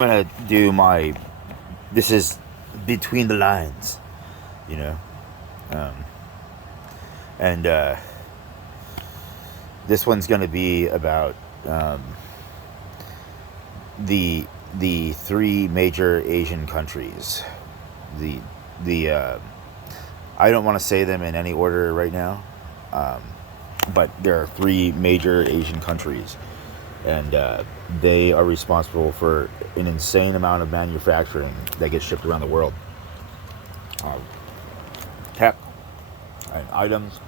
gonna do my. This is between the lines, you know, um, and this one's gonna be about um, the the three major Asian countries. The the I don't want to say them in any order right now, um, but there are three major Asian countries, and they are responsible for an insane amount of manufacturing that gets shipped around the world. Um, Tech and items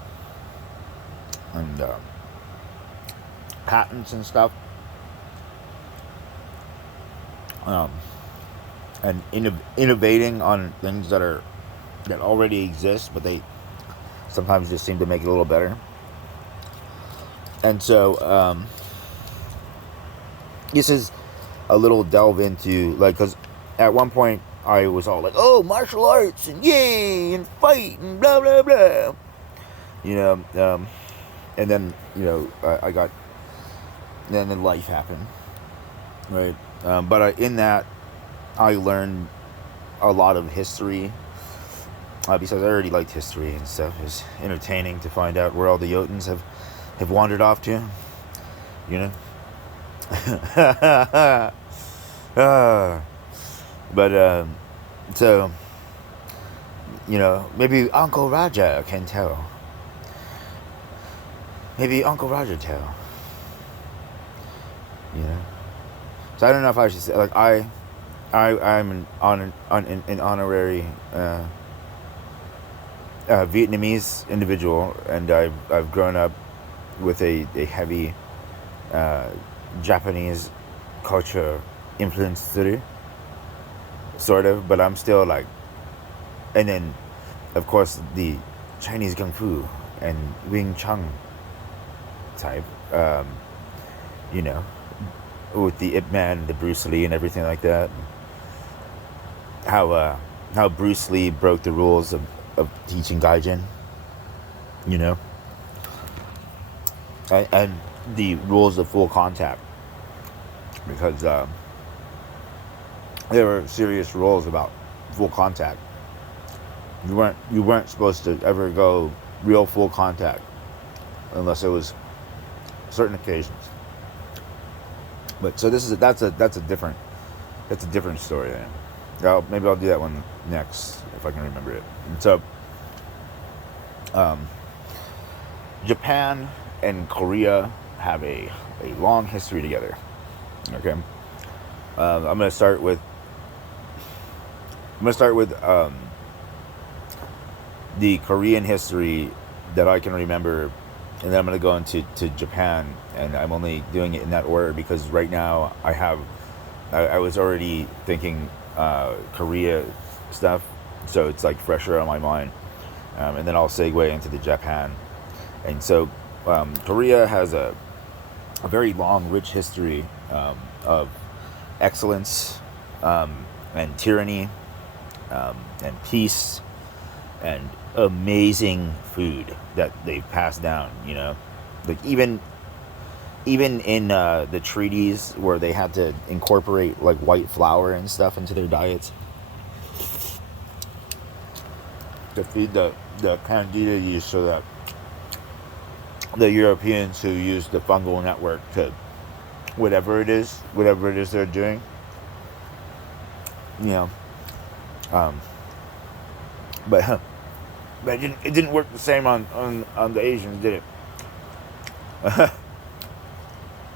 and patents and stuff, um, and innovating on things that already exist, but they sometimes just seem to make it a little better. And so this is a little delve into like because at one point I was all like, "Oh, martial arts and yay and fight and blah blah blah," you know. And then I got then life happened, right? But in that I learned a lot of history because I already liked history and stuff. It was entertaining to find out where all the Jotuns have wandered off to, you know. uh, but so maybe Uncle Raja can tell. Maybe Uncle Roger tell. You know. So I don't know if I should say like I'm an honorary Vietnamese individual, and I've grown up with a heavy Japanese culture influence through, sort of, but I'm still like, and then, of course, the Chinese Kung Fu and Wing Chun type, you know, with the Ip Man, the Bruce Lee, and everything like that. How Bruce Lee broke the rules of teaching Gaijin, you know, and the rules of full contact, because there were serious rules about full contact. You weren't supposed to ever go real full contact unless it was certain occasions. But so that's a different story. Maybe I'll do that one next if I can remember it. And so, Japan and Korea have a long history together. Okay, I'm gonna start with the Korean history that I can remember, and then I'm gonna go into Japan, and I'm only doing it in that order because right now I was already thinking Korea stuff, so it's like fresher on my mind, and then I'll segue into the Japan, and so Korea has a very long, rich history of excellence and tyranny and peace and amazing food that they've passed down. You know, like even in the treaties where they had to incorporate like white flour and stuff into their diets to feed the candida yeast, so that the Europeans who use the fungal network to whatever it is they're doing, you know, but it didn't work the same on the Asians, did it?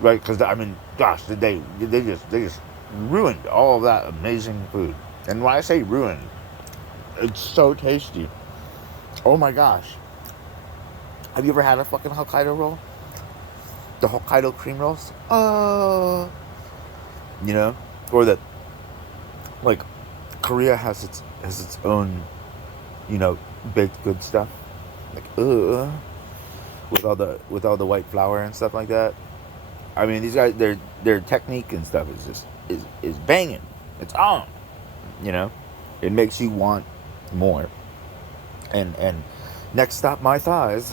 Right? Because I mean, gosh, they just ruined all of that amazing food. And when I say ruined, it's so tasty. Oh my gosh! Have you ever had a fucking Hokkaido roll? The Hokkaido cream rolls? You know, or that like Korea has its own, you know, baked good stuff, like with all the white flour and stuff like that. I mean, these guys, their technique and stuff is just is banging. It's on, you know. It makes you want more. And next stop, my thighs.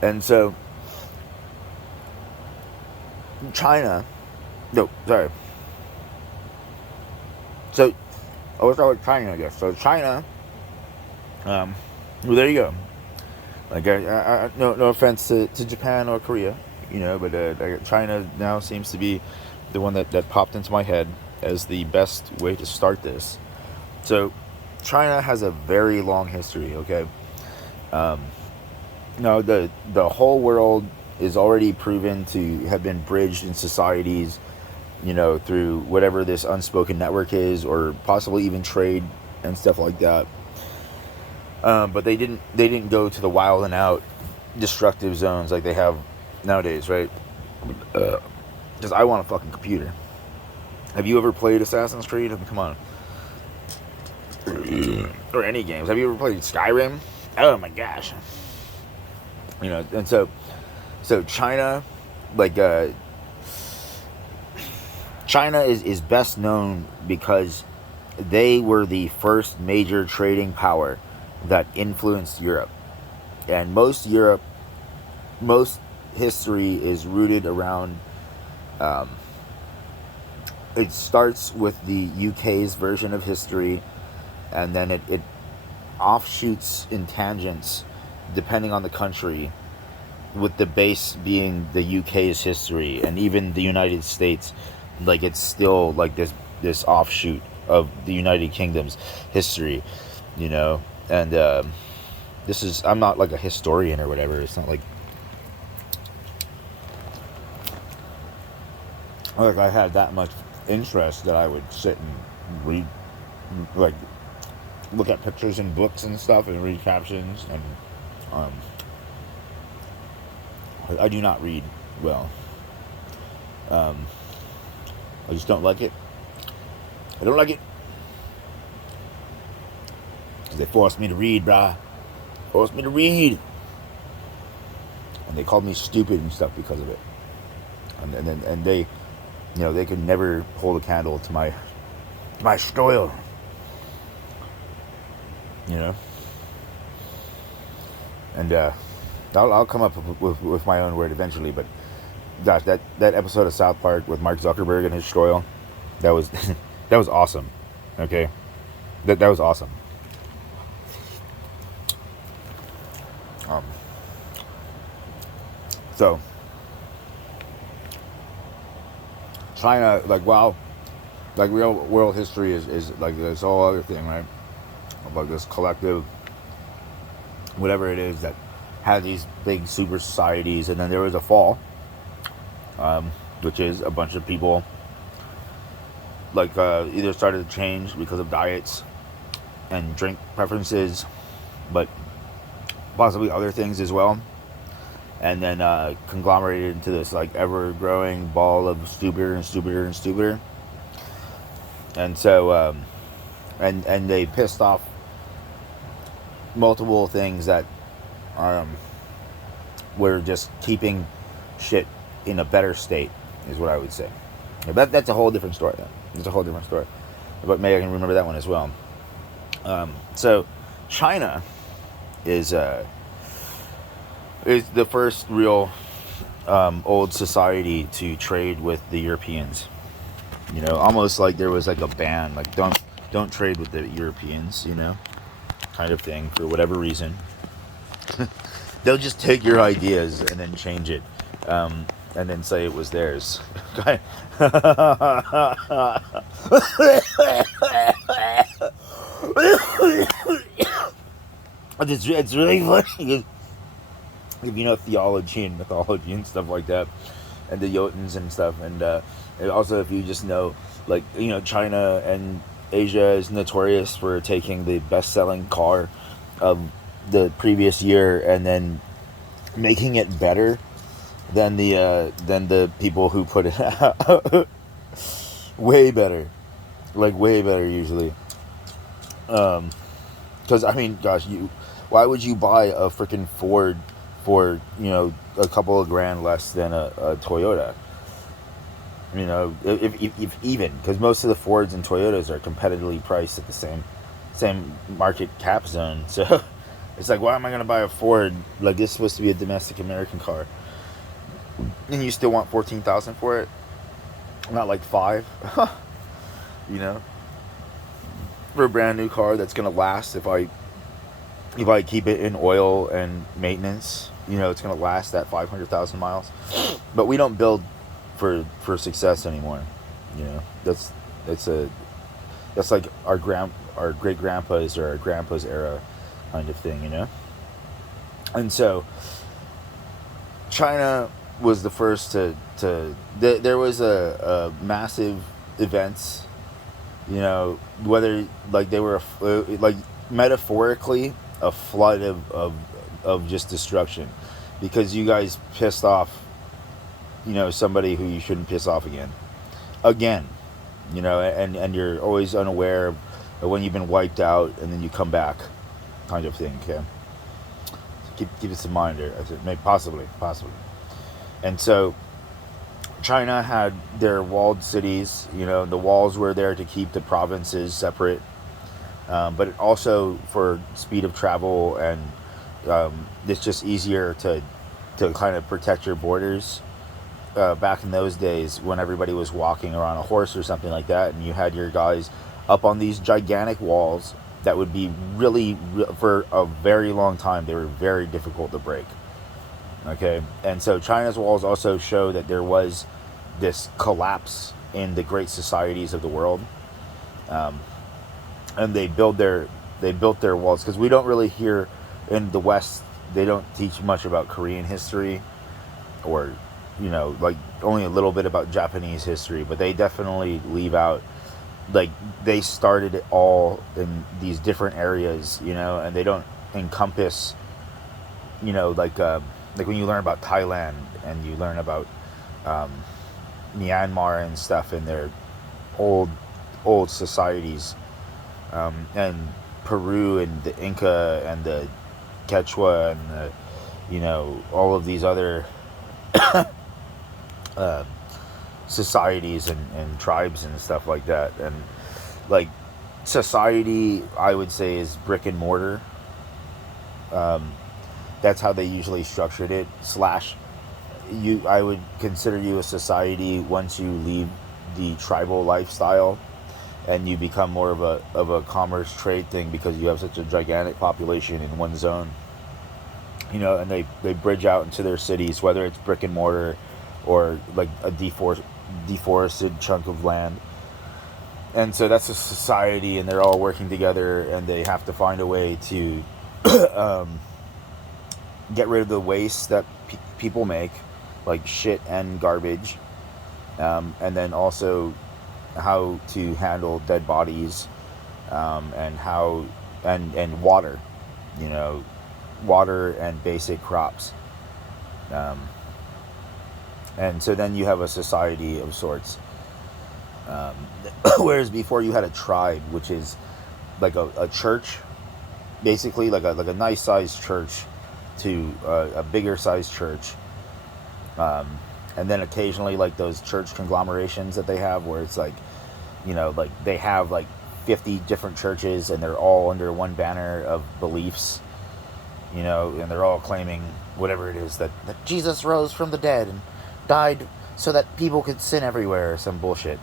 And so China, no, sorry, So I'll start with China, I guess. So China, well, there you go. Like, no offense to Japan or Korea, but China now seems to be the one that popped into my head as the best way to start this. So, China has a very long history. Okay, no, the whole world is already proven to have been bridged in societies, through whatever this unspoken network is, or possibly even trade and stuff like that. But they didn't go to the wild and out destructive zones like they have nowadays, right? Because I want a fucking computer. Have you ever played Assassin's Creed? I mean, come on. Or any games. Have you ever played Skyrim? Oh my gosh. And so China, like, China is best known because they were the first major trading power that influenced Europe. And most history is rooted around, it starts with the UK's version of history, and then it offshoots in tangents depending on the country, with the base being the UK's history. And even the United States, like, it's still like this offshoot of the United Kingdom's history, and I'm not like a historian or whatever. It's not like I had that much interest that I would sit and read, like, look at pictures and books and stuff and read captions. And I do not read well. I just don't like it. I don't like it because they forced me to read, brah. Forced me to read, and they called me stupid and stuff because of it. And they, they could never hold a candle to my style. And I'll come up with my own word eventually. But gosh, that episode of South Park with Mark Zuckerberg and his style, that was that was awesome. Okay, that was awesome. So China, like, wow, like, real world history is like this whole other thing, right? Of, like, this collective, whatever it is, that had these big super societies, and then there was a fall, which is a bunch of people, like, either started to change because of diets and drink preferences, but possibly other things as well, and then conglomerated into this, like, ever-growing ball of stupider and stupider and stupider. And so, and they pissed off multiple things that were just keeping shit in a better state, is what I would say. But that's a whole different story. It's a whole different story. But maybe I can remember that one as well. So, China is the first real old society to trade with the Europeans. Almost like there was like a ban, like, don't trade with the Europeans, kind of thing, for whatever reason. They'll just take your ideas and then change it, and then say it was theirs. It's really funny if you know theology and mythology and stuff like that, and the Jotuns and stuff, and also if you just know, like, China and Asia is notorious for taking the best-selling car of the previous year and then making it better than the people who put it out. Way better, like, way better usually. Because I mean, gosh, why would you buy a freaking Ford for a couple of grand less than a Toyota? If even, because most of the Fords and Toyotas are competitively priced at the same market cap zone. So it's like, why am I going to buy a Ford? Like, this is supposed to be a domestic American car, and you still want $14,000 for it? Not like $5,000, for a brand new car that's gonna last if I keep it in oil and maintenance. You know, it's gonna last that 500,000 miles. But we don't build for success anymore. You know, that's a that's like our great grandpa's or our grandpa's era kind of thing. You know, and so China was the first there was a massive events, you know, whether like they were like metaphorically a flood of just destruction, because you guys pissed off, you know, somebody who you shouldn't piss off again, you know, and you're always unaware of when you've been wiped out and then you come back, kind of thing. Okay, so keep this in mind there. I said maybe possibly. And so China had their walled cities. You know, the walls were there to keep the provinces separate, but it also for speed of travel, and it's just easier to kind of protect your borders. Back in those days, when everybody was walking around a horse or something like that, and you had your guys up on these gigantic walls that would be for a very long time, they were very difficult to break. Okay, and so China's walls also show that there was this collapse in the great societies of the world, and they built their walls, because we don't really hear in the West. They don't teach much about Korean history, or, you know, like only a little bit about Japanese history, but they definitely leave out, like, they started it all in these different areas, you know, and they don't encompass, you know, like when you learn about Thailand and you learn about Myanmar and stuff in their old societies, and Peru and the Inca and the Quechua and the, you know, all of these other societies and tribes and stuff like that. And like society, I would say, is brick and mortar. That's how they usually structured it. I would consider you a society once you leave the tribal lifestyle and you become more of a commerce trade thing, because you have such a gigantic population in one zone. You know, and they bridge out into their cities, whether it's brick and mortar or like a deforested chunk of land. And so that's a society, and they're all working together, and they have to find a way to get rid of the waste that people make, like shit and garbage, and then also how to handle dead bodies, and how and water, you know, water and basic crops, and so then you have a society of sorts. Whereas before you had a tribe, which is like a church, basically like a nice sized church to a bigger sized church, and then occasionally like those church conglomerations that they have, where it's like, you know, like they have like 50 different churches and they're all under one banner of beliefs, you know, and they're all claiming whatever it is, that Jesus rose from the dead and died so that people could sin everywhere, or some bullshit,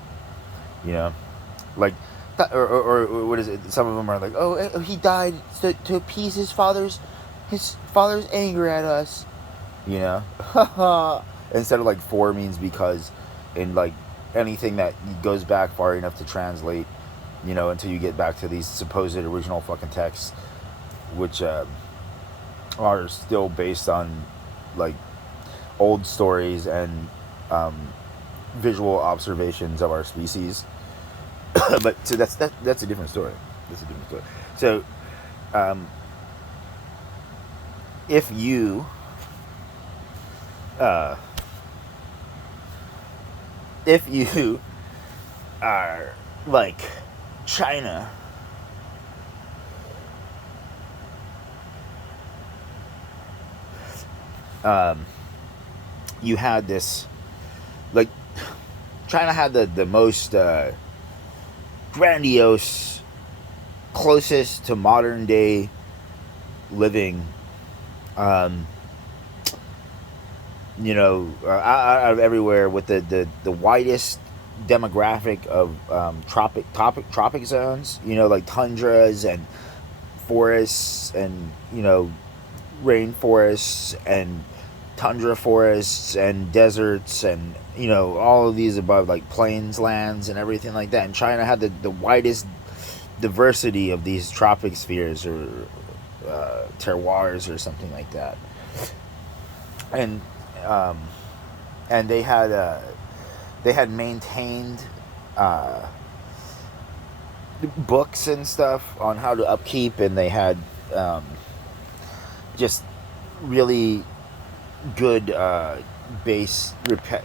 you know, like or what is it? Some of them are like, oh, he died to appease his father's anger at us, you know. Instead of like for means because, in like anything that goes back far enough to translate, you know, until you get back to these supposed original fucking texts, which are still based on like old stories and visual observations of our species. But so that's a different story. So if you are like China, you had this, like, China had the most grandiose, closest to modern day living, you know, out of everywhere, with the widest demographic of tropic zones, like tundras and forests, and rainforests and tundra forests and deserts, and all of these above, like plains lands and everything like that. And China had the widest diversity of these tropic spheres, or terroirs, or something like that. And um, and they had maintained uh, books and stuff on how to upkeep, and they had um, just really good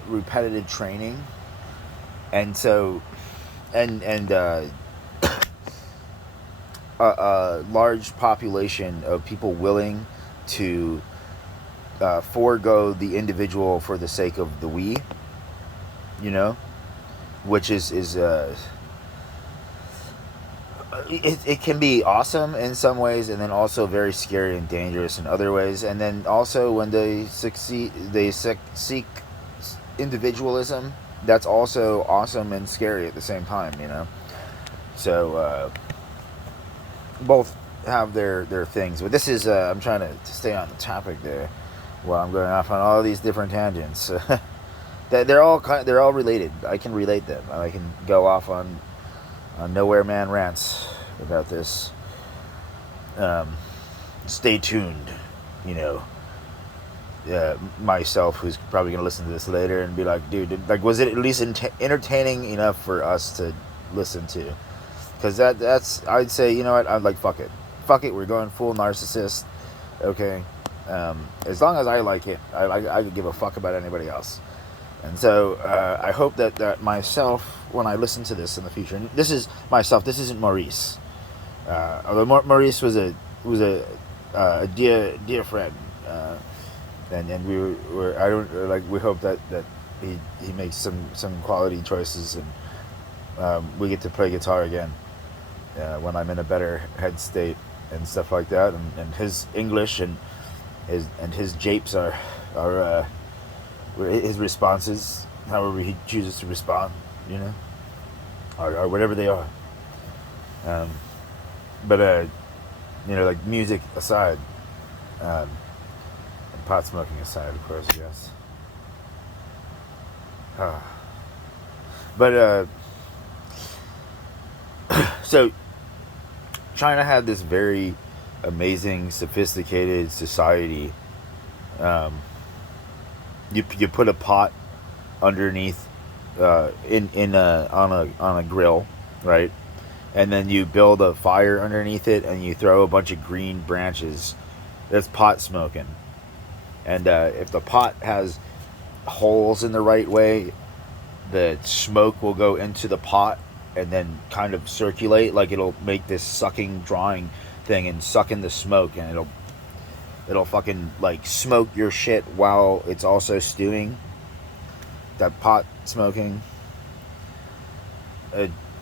repetitive training. And so, and a large population of people willing to forego the individual for the sake of the we, which is it can be awesome in some ways, and then also very scary and dangerous in other ways. And then also, when they seek individualism, that's also awesome and scary at the same time. So both have their things. But this is I'm trying to stay on the topic there, while I'm going off on all these different tangents. They're all related. I can relate them. I can go off on Nowhere Man rants about this. Stay tuned. Myself, who's probably gonna listen to this later and be like, dude, like, was it at least entertaining enough for us to listen to? Because that's, I'd say, you know what, I'm like, fuck it, we're going full narcissist. Okay, as long as I like it, I could give a fuck about anybody else. And so I hope that myself, when I listen to this in the future, and this is myself, this isn't Maurice. Although Maurice was a dear friend, and we were I don't like we hope that he makes some quality choices, and we get to play guitar again when I'm in a better head state and stuff like that, and his English and his japes are his responses, however he chooses to respond, or whatever they are. But like, music aside, and pot smoking aside, of course, I guess. But so China had this very amazing, sophisticated society. You put a pot underneath on a grill, right? And then you build a fire underneath it, and you throw a bunch of green branches. That's pot smoking. And if the pot has holes in the right way, the smoke will go into the pot and then kind of circulate, like it'll make this sucking, drawing thing and suck in the smoke, and it'll fucking, like, smoke your shit while it's also stewing. That pot smoking.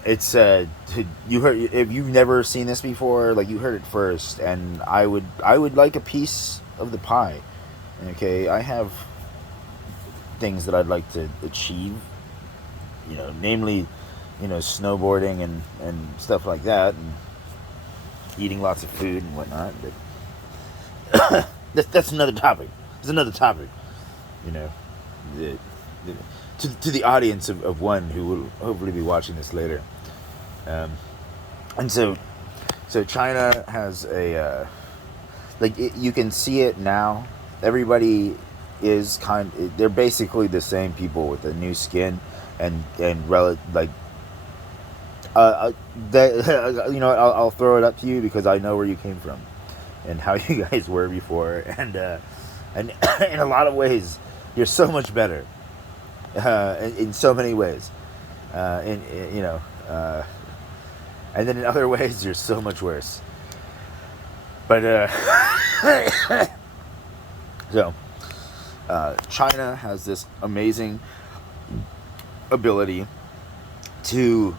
It's you heard, if you've never seen this before, like, you heard it first, and I would like a piece of the pie. Okay, I have things that I'd like to achieve, namely, snowboarding and stuff like that, and eating lots of food and whatnot. But that's another topic. It's another topic. To the audience of one who will hopefully be watching this later. And so China has you can see it now. Everybody is they're basically the same people with the new skin and I'll throw it up to you, because I know where you came from and how you guys were before, and in a lot of ways you're so much better, in so many ways, and then in other ways you're so much worse. But so China has this amazing ability to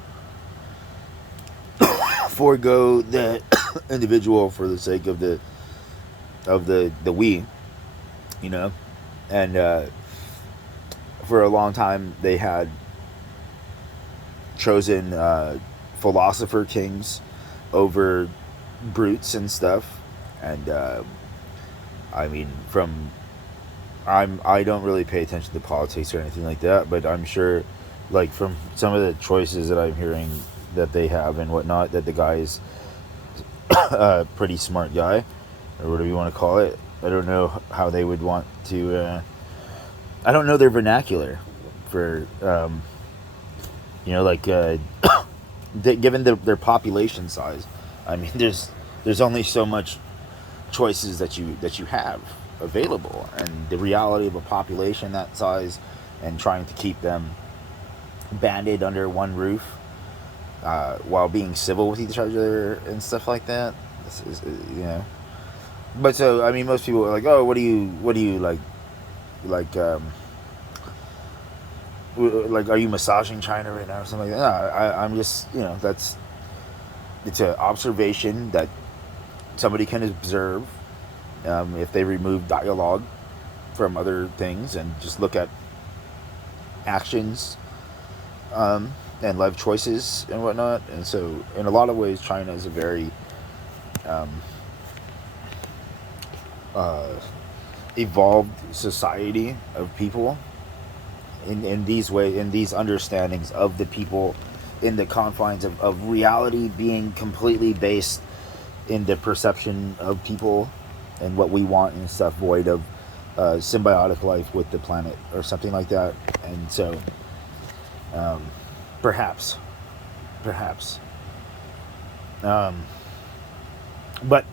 forego the individual for the sake of the we, and for a long time they had chosen philosopher kings over brutes and stuff. And I mean, I don't really pay attention to politics or anything like that, but I'm sure, like from some of the choices that I'm hearing that they have and whatnot, that the guy is a pretty smart guy, or whatever you want to call it. I don't know how they would want to. I don't know their vernacular for, like, given their population size. I mean, there's only so much choices that you have available, and the reality of a population that size, and trying to keep them banded under one roof, while being civil with each other and stuff like that. This is, But so I mean, most people are like, oh, what do you like like, are you massaging China right now or something like that? No, I'm just, it's an observation that somebody can observe, if they remove dialogue from other things and just look at actions, and life choices and whatnot. And so in a lot of ways, China is a very evolved society of people in these understandings of the people, in the confines of reality being completely based in the perception of people and what we want and stuff, void of symbiotic life with the planet or something like that. And so perhaps but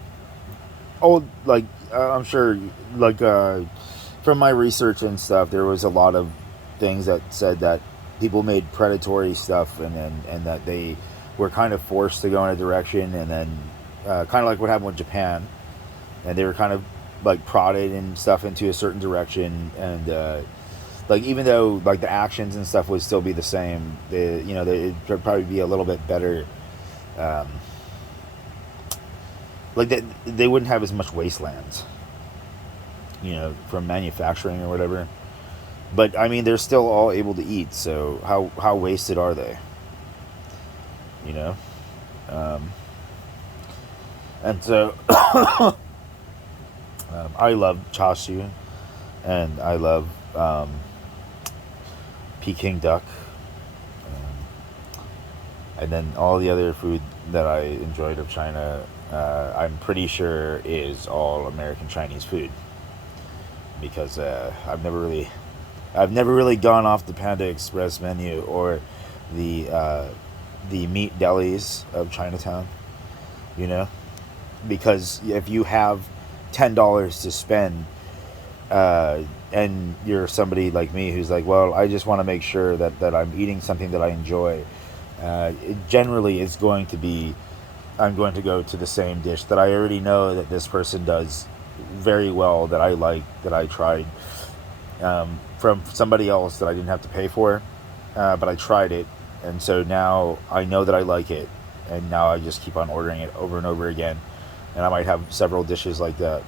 I'm sure, like, from my research and stuff, there was a lot of things that said that people made predatory stuff, and that they were kind of forced to go in a direction, and then kind of like what happened with Japan, and they were kind of like prodded and stuff into a certain direction, and like, even though like the actions and stuff would still be the same, it'd probably be a little bit better. Like, they wouldn't have as much wastelands, from manufacturing or whatever. But I mean, they're still all able to eat, so how wasted are they? And so I love chashu, and I love Peking duck, and then all the other food that I enjoyed of China, I'm pretty sure is all American Chinese food, because I've never really gone off the Panda Express menu or the meat delis of Chinatown, because if you have $10 to spend, and you're somebody like me who's like, well, I just want to make sure that I'm eating something that I enjoy, it generally is going to be, I'm going to go to the same dish that I already know that this person does very well, that I like, that I tried, from somebody else that I didn't have to pay for, but I tried it, and so now I know that I like it, and now I just keep on ordering it over and over again, and I might have several dishes like that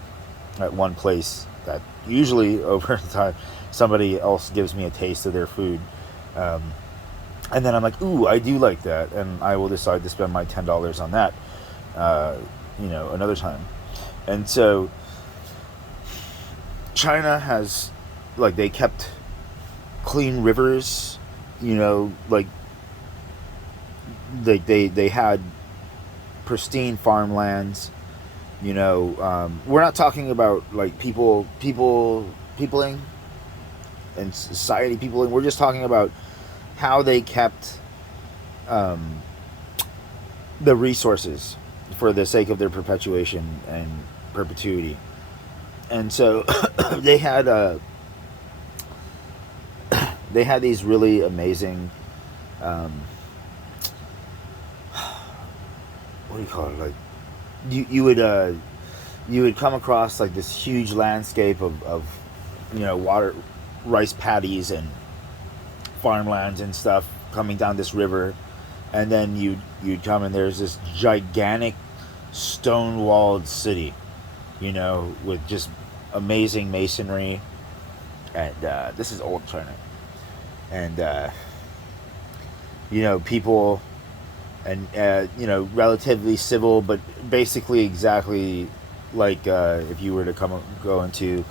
at one place, that usually over time somebody else gives me a taste of their food, and then I'm like, ooh, I do like that, and I will decide to spend my $10 on that, another time. And so China has, like, they kept clean rivers, like they had pristine farmlands, we're not talking about like peopling and society peopling. We're just talking about how they kept the resources for the sake of their perpetuation and perpetuity. And so they had these really amazing, what do you call it, like, you would come across like this huge landscape of water, rice paddies and farmlands and stuff coming down this river, and then you'd come, and there's this gigantic stone-walled city, with just amazing masonry, and this is old China, and people, and relatively civil, but basically exactly like if you were to go into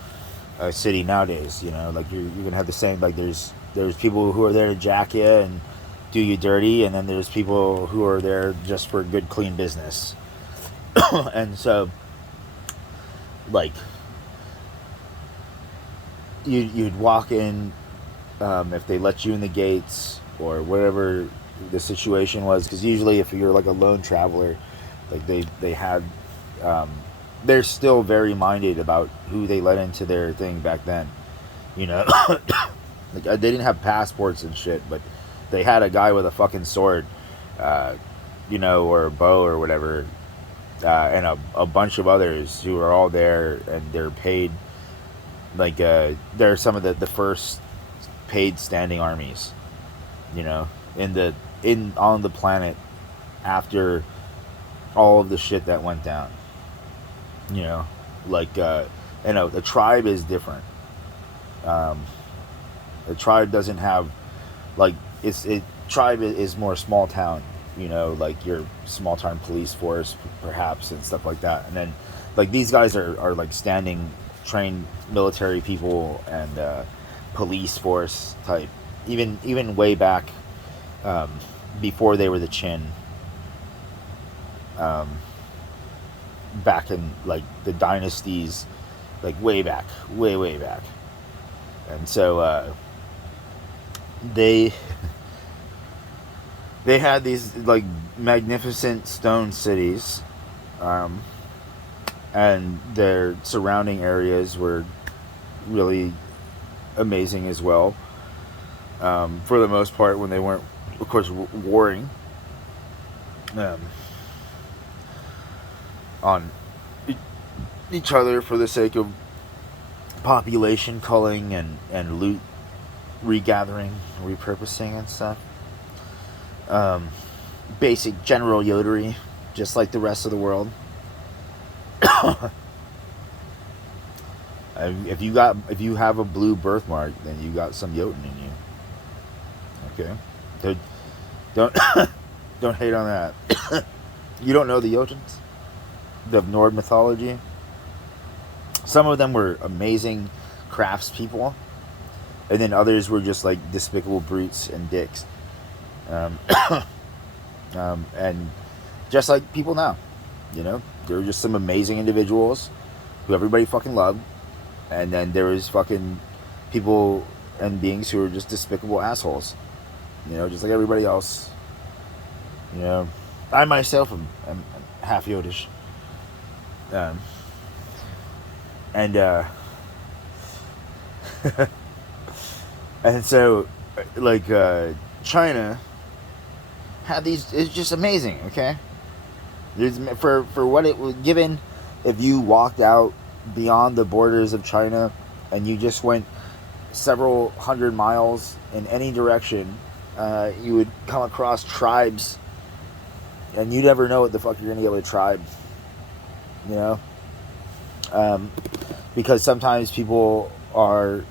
a city nowadays. Like you're gonna have the same. Like there's people who are there to jack you and do you dirty, and then there's people who are there just for good, clean business. And so, like, you'd walk in, if they let you in the gates or whatever the situation was, because usually if you're like a lone traveler, like they had, they're still very minded about who they let into their thing back then. you know like they didn't have passports and shit, but they had a guy with a fucking sword, uh, or a bow or whatever, and a bunch of others who are all there, and they're paid like, they're some of the first paid standing armies, in on the planet, after all of the shit that went down. You know, like, the tribe is different. Um, the tribe doesn't have, like, tribe is more small town. Like your small town police force, perhaps, and stuff like that. And then, like, these guys are like standing trained military people, and police force type, even way back, before they were the Qin, um, back in like the dynasties, like way back, way back. And so, they they had these like magnificent stone cities, um, and their surrounding areas were really amazing as well. For the most part, when they weren't, of course, warring, um, on each other for the sake of population culling and loot regathering, repurposing, and stuff. Basic general yodery, just like the rest of the world. If you have a blue birthmark, then you got some Jotun in you. Okay, don't don't hate on that. You don't know the Jotuns of Nord mythology? Some of them were amazing craftspeople, and then others were just like despicable brutes and dicks. Um, and just like people now, there were just some amazing individuals who everybody fucking loved, and then there was fucking people and beings who were just despicable assholes, just like everybody else. I myself am half Yodish, and and so, like, China had these. It's just amazing. Okay, there's for what it was given. If you walked out beyond the borders of China and you just went several hundred miles in any direction, you would come across tribes, and you never know what the fuck you're gonna get with a tribe. Because sometimes people are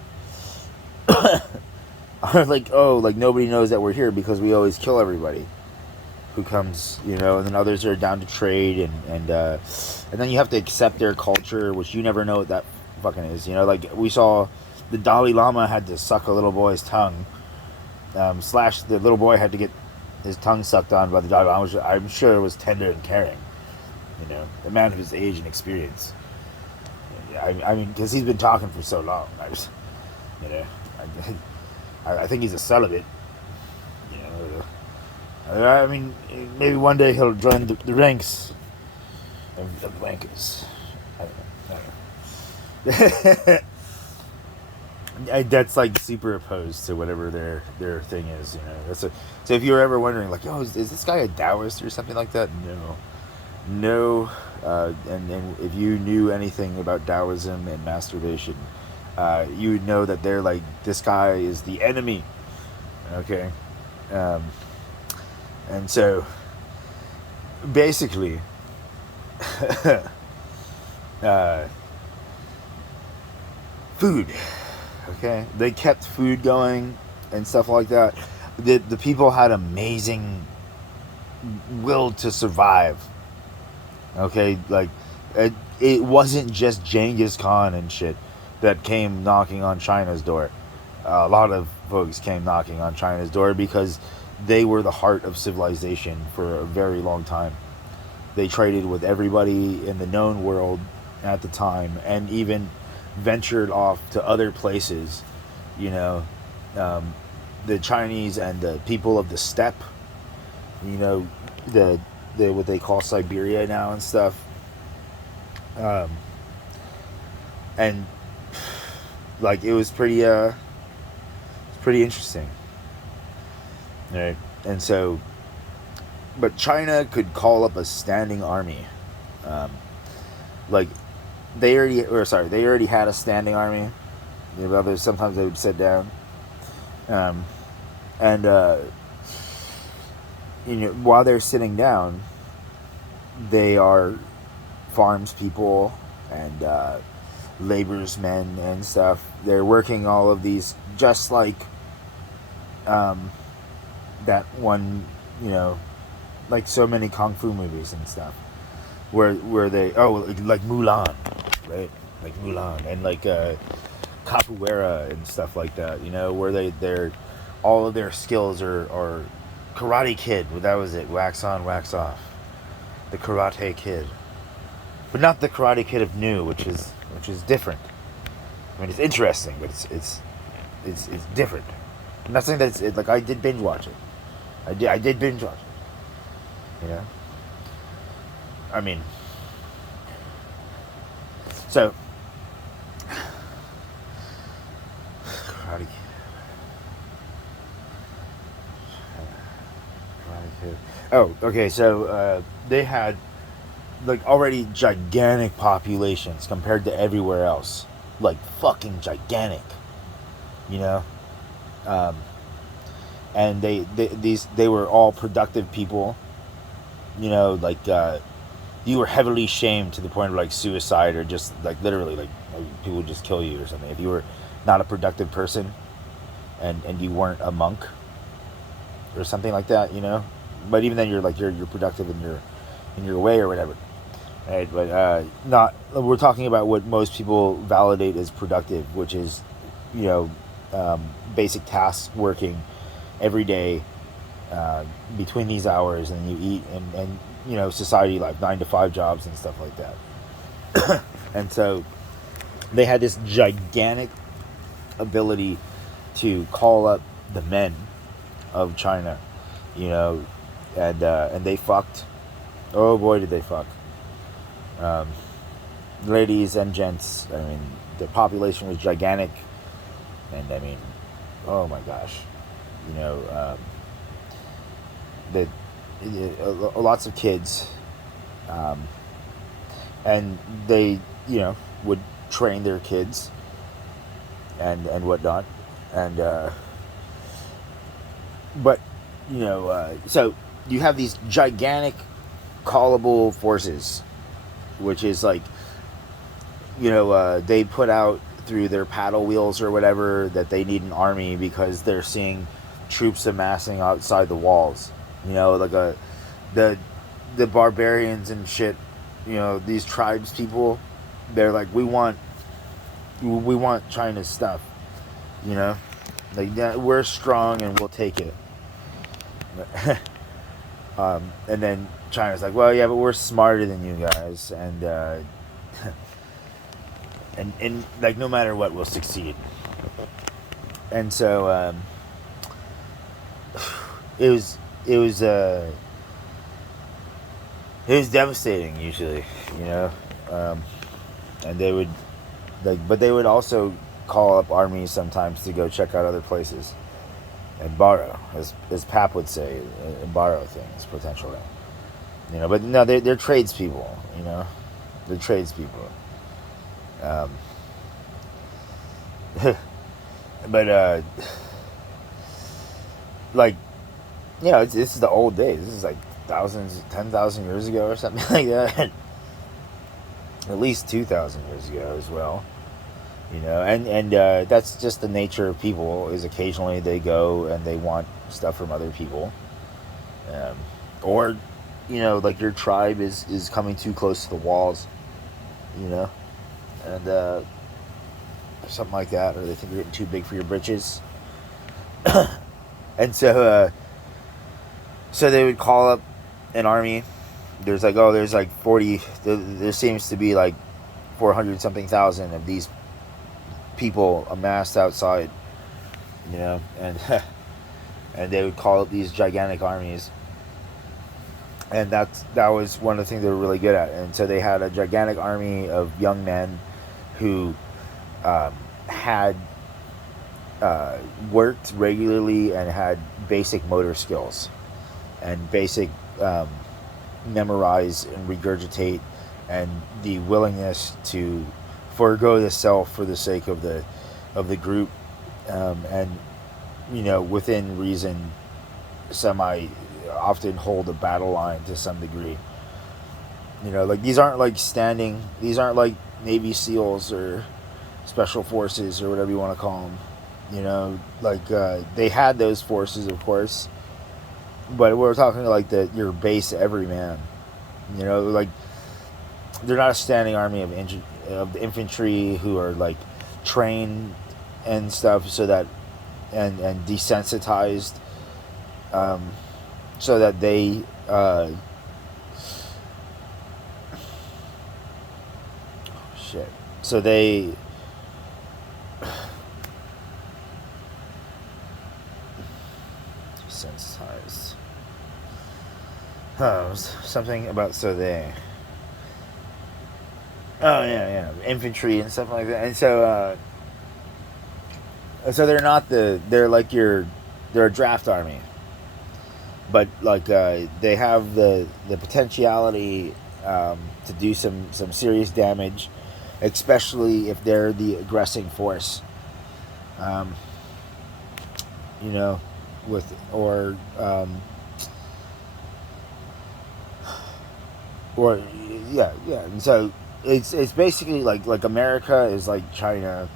are like, oh, like nobody knows that we're here because we always kill everybody who comes, and then others are down to trade, and then you have to accept their culture, which you never know what that fucking is. Like we saw the Dalai Lama had to suck a little boy's tongue, slash the little boy had to get his tongue sucked on by the Dalai Lama. I'm sure it was tender and caring, the man of his age and experience. I mean, because he's been talking for so long. I think he's a celibate. I mean, maybe one day he'll join the ranks of the wankers. I don't know. That's like super opposed to whatever their thing is. So if you're ever wondering, like, oh, is this guy a Taoist or something like that? No. And if you knew anything about Taoism and masturbation, you would know that they're like, this guy is the enemy. Okay. And so, basically, food. Okay, they kept food going and stuff like that. the people had amazing will to survive. Okay, like it wasn't just Genghis Khan and shit that came knocking on China's door. A lot of folks came knocking on China's door because they were the heart of civilization for a very long time. They traded with everybody in the known world at the time, and even ventured off to other places. You know, um, the Chinese and the people of the steppe. You know, the what they call Siberia now and stuff. Um, and like it was pretty interesting, right? And so, but China could call up a standing army. Um, like they already had a standing army. The others sometimes they would sit down, um, and while they're sitting down, they are farms people and laborers men and stuff. They're working all of these just like um, that one, you know, like so many kung fu movies and stuff, where they like Mulan, right? Like Mulan and like capoeira and stuff like that. You know, where they're all of their skills are Karate Kid. That was it. Wax on, wax off. The Karate Kid, but not the Karate Kid of New, which is different. I mean, it's interesting, but it's different. I'm not saying that like I did binge watch it. I did binge watch it. You know. I mean, so Karate Kid. Oh, okay. So they had like already gigantic populations compared to everywhere else, like fucking gigantic. You know, um, and they were all productive people. You know, like you were heavily shamed to the point of like suicide or just like literally like people would just kill you or something if you were not a productive person and you weren't a monk or something like that. You know, but even then you're productive in your way or whatever. Right, but not. We're talking about what most people validate as productive, which is, you know, basic tasks working every day between these hours, and you eat and you know society life 9 to 5 jobs and stuff like that. And so they had this gigantic ability to call up the men of China, you know, and they fucked. Oh boy, did they fuck. Um, Ladies and gents, I mean, the population was gigantic, and I mean, oh my gosh, you know, that lots of kids, um, and they, you know, would train their kids and whatnot, and but you know, so you have these gigantic callable forces, which is like, you know, they put out through their paddle wheels or whatever that they need an army because they're seeing troops amassing outside the walls. You know, like the barbarians and shit. You know, these tribes people, they're like, we want China's stuff. You know, like yeah, we're strong and we'll take it. And then China's like, well, yeah, but we're smarter than you guys, and and like no matter what, we'll succeed. And so it was it was uh, it was devastating usually, you know, and they would like, but they would also call up armies sometimes to go check out other places and borrow, as Pap would say, and borrow things potentially. You know, but no, they're tradespeople. You know, they're tradespeople. Um, but like, you know, this is the old days. This is like 10,000 years ago or something like that. At least 2,000 years ago as well. And that's just the nature of people. Is occasionally they go and they want stuff from other people, um, or like your tribe is coming too close to the walls, you know, and something like that, or they think you're getting too big for your britches, and so they would call up an army. There's like 40. There seems to be like 400 something thousand of these people amassed outside, and and they would call up these gigantic armies, and that was one of the things they were really good at. And so they had a gigantic army of young men who had worked regularly and had basic motor skills and basic memorize and regurgitate, and the willingness to forego the self for the sake of the group, and within reason, semi often hold a battle line to some degree. Like these aren't like Navy SEALs or special forces or whatever you want to call them. They had those forces, of course, but we're talking like your base everyman. Like they're not a standing army of infantry who are like trained and stuff, so that and desensitized, so that they shit. So they sensitized. Something about so they. Oh yeah, infantry and stuff like that, and so they're not they're like they're a draft army, but like they have the potentiality to do some serious damage, especially if they're the aggressing force. With or yeah, and so it's basically like America is like China,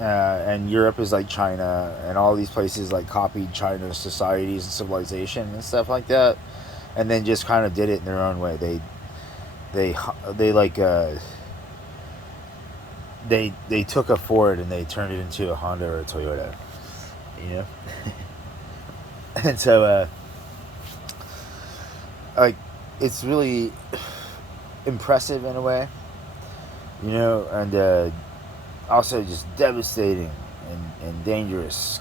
and Europe is like China, and all these places like copied China's societies and civilization and stuff like that, and then just kind of did it in their own way. They like they took a Ford and they turned it into a Honda or a Toyota, and so like it's really impressive in a way, and also just devastating and dangerous.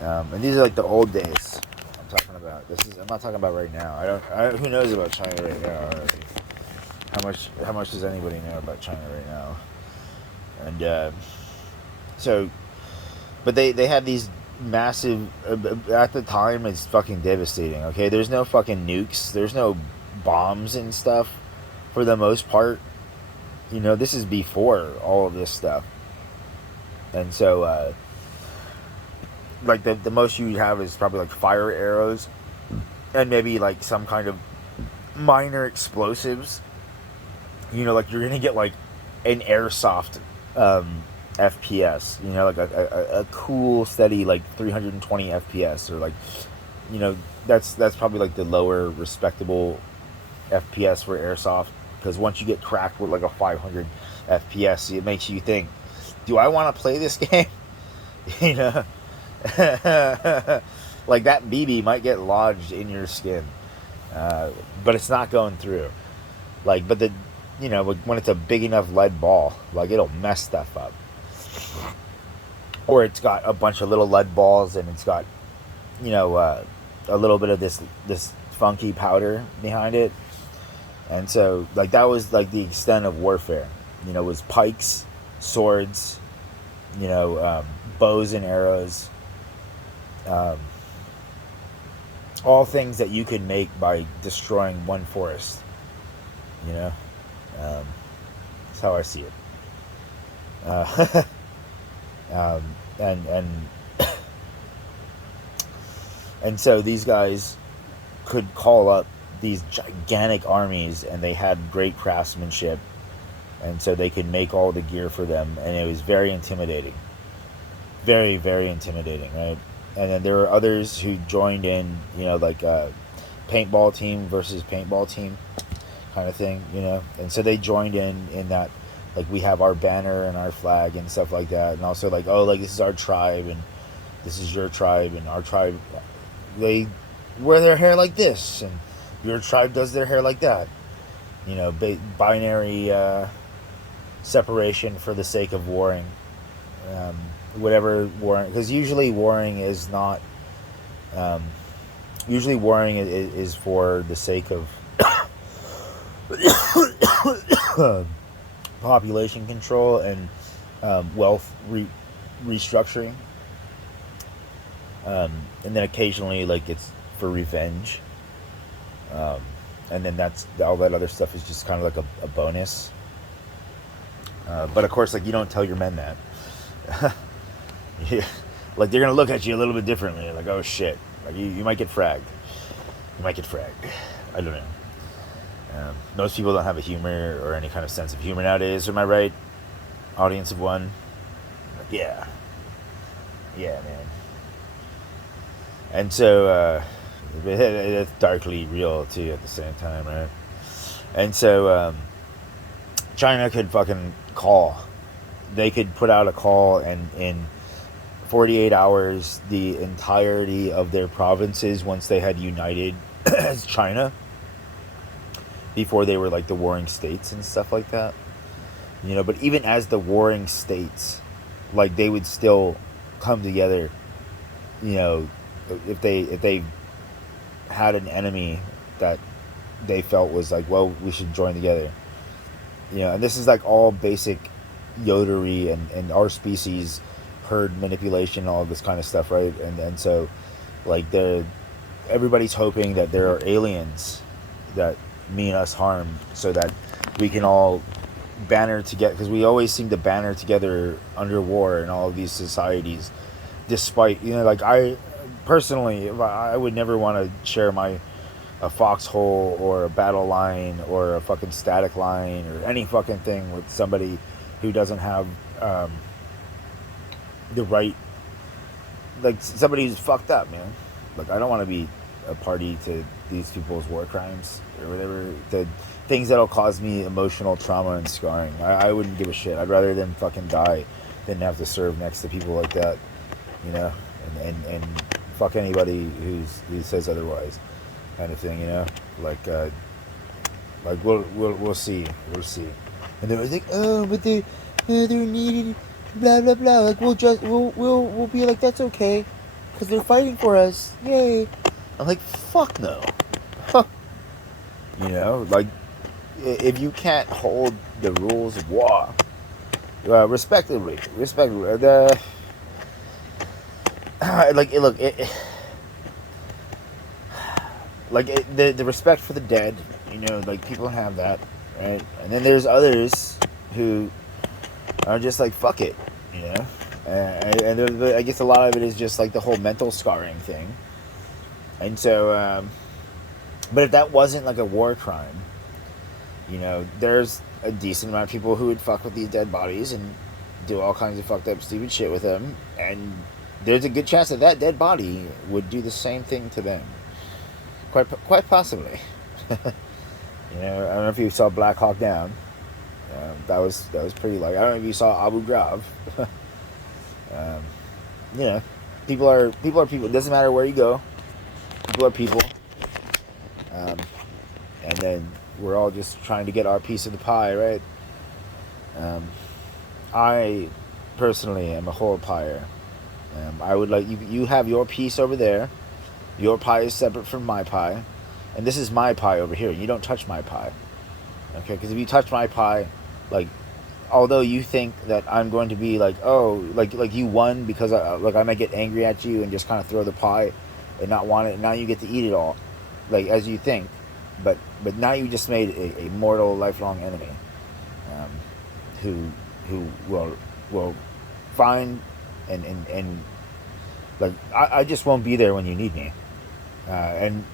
And these are like the old days I'm talking about. I'm not talking about right now. Who knows about China right now? How much does anybody know about China right now? And but they had these massive. At the time, it's fucking devastating. Okay, there's no fucking nukes. There's no bombs and stuff, for the most part. This is before all of this stuff, and so like the most you have is probably like fire arrows, and maybe like some kind of minor explosives. Like you're gonna get like an airsoft FPS, like a cool steady like 320 FPS, or like that's probably like the lower respectable FPS for airsoft, because once you get cracked with like a 500 FPS, it makes you think, do I want to play this game? Like that BB might get lodged in your skin, but it's not going through. Like, but when it's a big enough lead ball, like it'll mess stuff up. Or it's got a bunch of little lead balls, and it's got, a little bit of this funky powder behind it. And so, like, that was like the extent of warfare. Was pikes, swords, bows and arrows. All things that you could make by destroying one forest. That's how I see it. And and so these guys could call up these gigantic armies, and they had great craftsmanship, and so they could make all the gear for them, and it was very intimidating, very very intimidating, right? And then there were others who joined in, like paintball team versus paintball team kind of thing, and so they joined in that, like, we have our banner and our flag and stuff like that, and also like, oh, like, this is our tribe and this is your tribe, and our tribe, they wear their hair like this, and your tribe does their hair like that, binary separation for the sake of warring, whatever warring, because usually warring is not, usually warring is for the sake of population control and wealth restructuring, and then occasionally, like, it's for revenge, and then that's all that other stuff is just kind of like a bonus. But of course, like, you don't tell your men that. Yeah. Like, they're gonna look at you a little bit differently. Like, oh shit, like, you might get fragged. You might get fragged. I don't know. Most people don't have a humor or any kind of sense of humor nowadays. Am I right? Audience of one. Like, yeah, man. And so it's darkly real too at the same time, right? And so China could fucking call. They could put out a call, and in 48 hours, the entirety of their provinces, once they had united as China, before they were like the warring states and stuff like that, but even as the warring states, like, they would still come together, if they had an enemy that they felt was like, well, we should join together, and this is like all basic yodery and our species herd manipulation, all this kind of stuff, right? And so, like, everybody's hoping that there are aliens that mean us harm, so that we can all banner together, because we always seem to banner together under war in all of these societies, despite, like, I personally, I would never want to share a foxhole or a battle line or a fucking static line or any fucking thing with somebody who doesn't have the right, like, somebody who's fucked up, man. Like, I don't want to be a party to these people's war crimes or whatever, the things that'll cause me emotional trauma and scarring. I wouldn't give a shit. I'd rather them fucking die than have to serve next to people like that, and fuck anybody who says otherwise, kind of thing, like we'll see. And they're like, oh, but they're needed, blah blah blah, like, we'll be like, that's okay, because they're fighting for us, yay. I'm like, fuck no. Like, if you can't hold the rules of war, respectively, the respect for the dead, like, people have that, right? And then there's others who are just like, fuck it, and I guess a lot of it is just like the whole mental scarring thing. And so, but if that wasn't like a war crime, there's a decent amount of people who would fuck with these dead bodies and do all kinds of fucked up stupid shit with them, and there's a good chance that dead body would do the same thing to them. Quite possibly. I don't know if you saw Black Hawk Down. That was pretty, like, I don't know if you saw Abu Ghraib. People are people. It doesn't matter where you go. People are people. And then we're all just trying to get our piece of the pie, right? I personally am a whole pie. I would like you have your piece over there. Your pie is separate from my pie, and this is my pie over here. You don't touch my pie, okay? Because if you touch my pie, like, although you think that I'm going to be like, oh, like you won because I might get angry at you and just kind of throw the pie and not want it, and now you get to eat it all, like, as you think, but now you just made a mortal, lifelong enemy, who will find and like, I just won't be there when you need me. And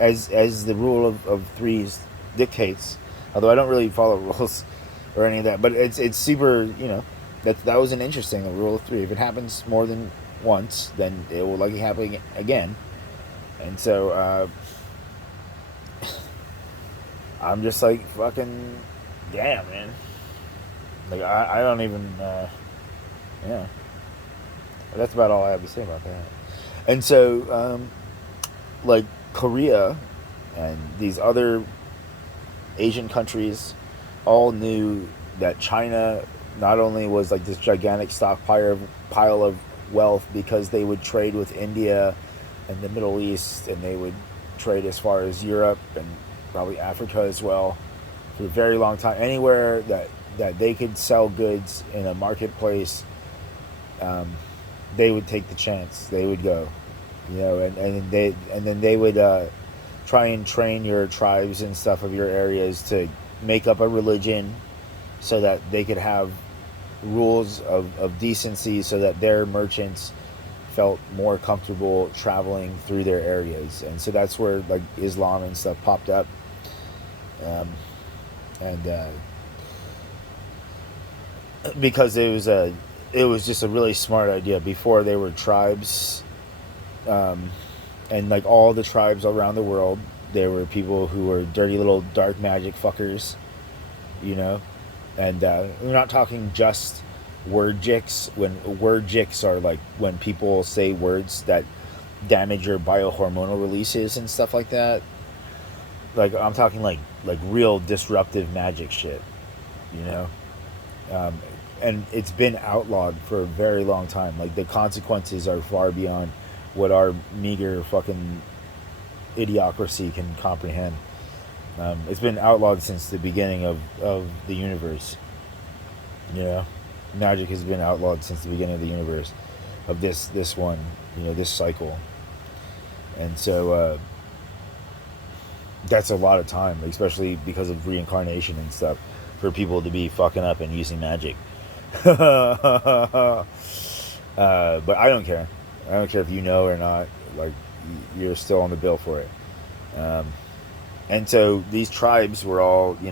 as the rule of threes dictates, although I don't really follow rules, or any of that. But it's super, that was an interesting rule of three. If it happens more than once, then it will likely happen again. And so I'm just like, fucking damn, man. Like I don't even yeah. But that's about all I have to say about that. And so like Korea and these other Asian countries all knew that China not only was like this gigantic stockpile pile of wealth because they would trade with India and the Middle East, and they would trade as far as Europe and probably Africa as well for a very long time. Anywhere that they could sell goods in a marketplace, they would take the chance. They would go, and then they would try and train your tribes and stuff of your areas to make up a religion so that they could have rules of decency so that their merchants felt more comfortable traveling through their areas. And so that's where like Islam and stuff popped up. And because it was just a really smart idea. Before they were tribes, and like all the tribes around the world, there were people who were dirty little dark magic fuckers, and we're not talking just word jicks. When word jicks are like when people say words that damage your biohormonal releases and stuff like that. Like I'm talking like real disruptive magic shit, you know. And it's been outlawed for a very long time. Like the consequences are far beyond what our meager fucking idiocracy can comprehend. It's been outlawed since the beginning of the universe. You know, magic has been outlawed since the beginning of the universe, of this one, this cycle. And so that's a lot of time, especially because of reincarnation and stuff, for people to be fucking up and using magic. But I don't care. I don't care if you know or not. Like, you're still on the bill for it. And so these tribes were all, you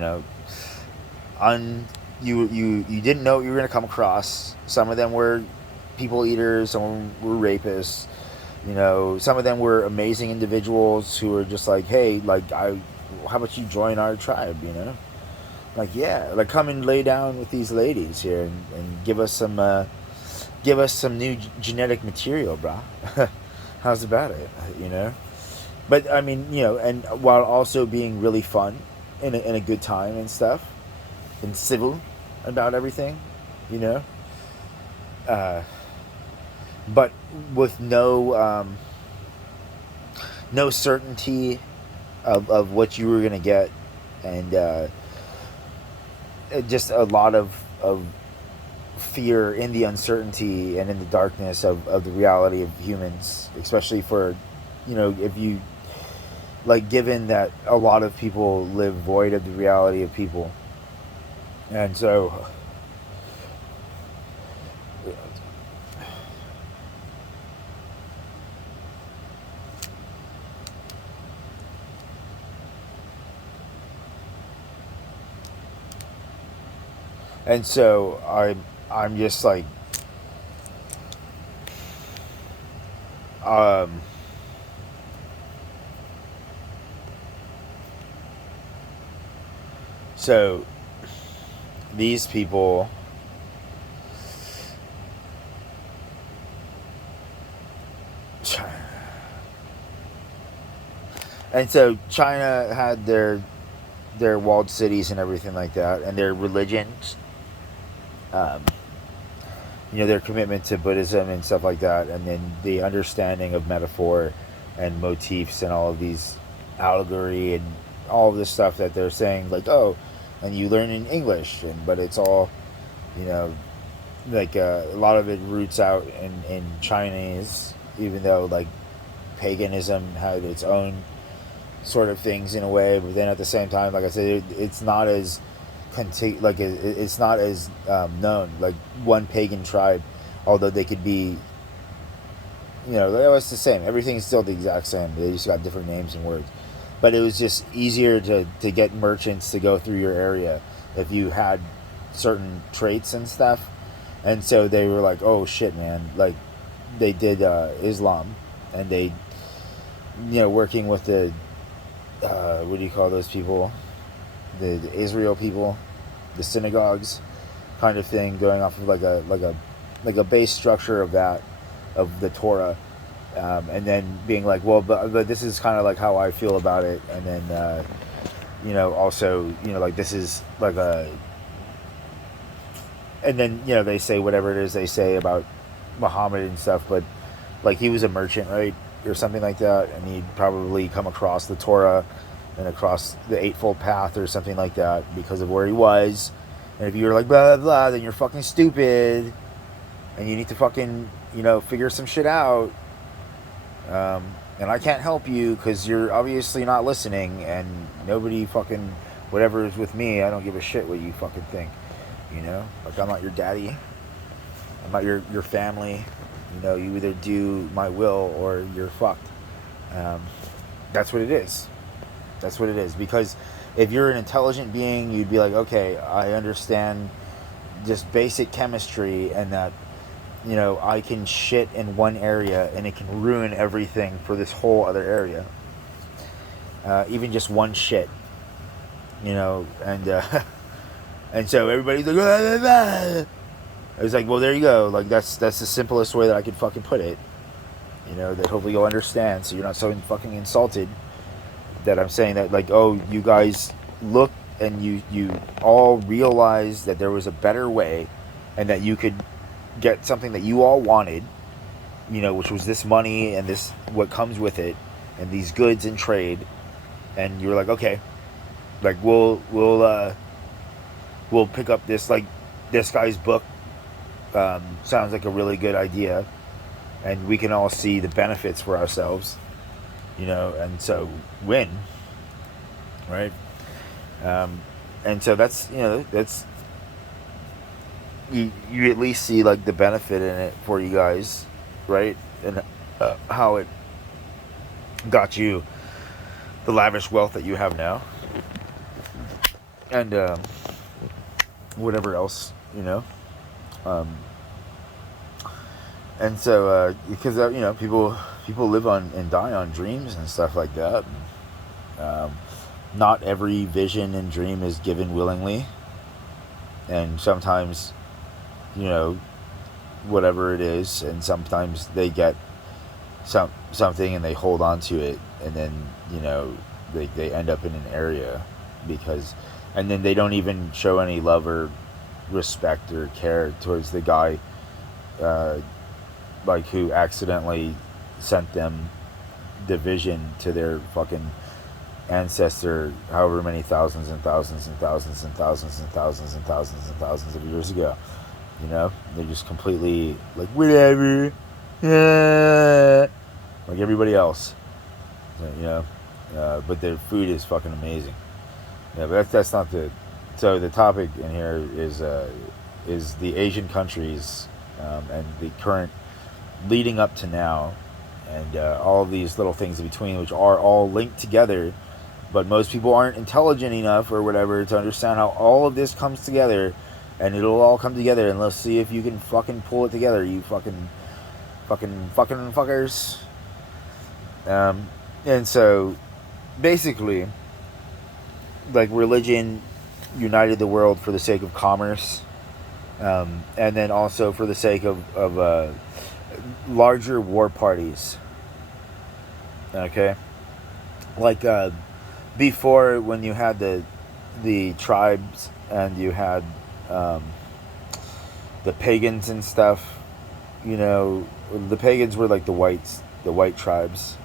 didn't know what you were going to come across. Some of them were people eaters. Some were rapists. Some of them were amazing individuals who were just like, hey, like, how about you join our tribe? Like, yeah, like, come and lay down with these ladies here and give us some new genetic material, brah. How's about it? But I mean, and while also being really fun, in a good time and stuff, and civil about everything, but with no certainty of what you were gonna get, and just a lot of fear in the uncertainty and in the darkness of the reality of humans, especially for, if you, like, given that a lot of people live void of the reality of people. And so I'm just like, so these people, and so China had their walled cities and everything like that, and their religions, their commitment to Buddhism and stuff like that, and then the understanding of metaphor and motifs and all of these allegory and all of this stuff that they're saying, like, oh, and you learn in English, but it's all, like, a lot of it roots out in Chinese, even though, like, paganism had its own sort of things in a way, but then at the same time, like I said, it's not as it's not as known. Like, one pagan tribe, although they could be, it's the same. Everything's still the exact same. They just got different names and words. But it was just easier to get merchants to go through your area if you had certain traits and stuff, and so they were like, oh shit, man, like they did Islam, and they, working with the what do you call those people, the Israel people, the synagogues, kind of thing, going off of like a base structure of that, of the Torah, and then being like, well, but this is kind of like how I feel about it, and then also, like this is like a, and then they say whatever it is they say about Muhammad and stuff, but like he was a merchant, right, or something like that, and he'd probably come across the Torah and across the Eightfold Path or something like that because of where he was. And if you're like blah blah blah, then you're fucking stupid, and you need to fucking figure some shit out. And I can't help you because you're obviously not listening, and nobody fucking, whatever is with me, I don't give a shit what you fucking think. Like I'm not your daddy. I'm not your family. You either do my will or you're fucked. That's what it is. That's what it is. Because if you're an intelligent being, you'd be like, okay, I understand just basic chemistry, and that, I can shit in one area and it can ruin everything for this whole other area. Even just one shit. And and so everybody's like, blah, blah, blah. I was like, well, there you go. Like that's the simplest way that I could fucking put it. That hopefully you'll understand, so you're not so fucking insulted that I'm saying that, like, oh, you guys look and you all realized that there was a better way, and that you could get something that you all wanted, which was this money and this what comes with it, and these goods in trade, and you're like, okay, like we'll pick up this, like, this guy's book. Sounds like a really good idea, and we can all see the benefits for ourselves, and so win, right? And so that's you at least see like the benefit in it for you guys, right? And how it got you the lavish wealth that you have now, and whatever else, and so because people live on and die on dreams and stuff like that. Not every vision and dream is given willingly, and sometimes whatever it is, and sometimes they get something and they hold on to it, and then they end up in an area and then they don't even show any love or respect or care towards the guy like who accidentally sent them the vision to their fucking ancestor however many thousands and thousands and thousands and thousands and thousands and thousands and thousands of years ago. They're just completely like whatever, like everybody else, but their food is fucking amazing. But that's not the, so the topic in here is the Asian countries, and the current leading up to now, and all of these little things in between, which are all linked together, but most people aren't intelligent enough or whatever to understand how all of this comes together, and it'll all come together, and let's see if you can fucking pull it together, you fucking fuckers. And so basically, like, religion united the world for the sake of commerce, and then also for the sake of larger war parties. Okay, like before, when you had the tribes and you had the pagans and stuff, the pagans were like the white tribes,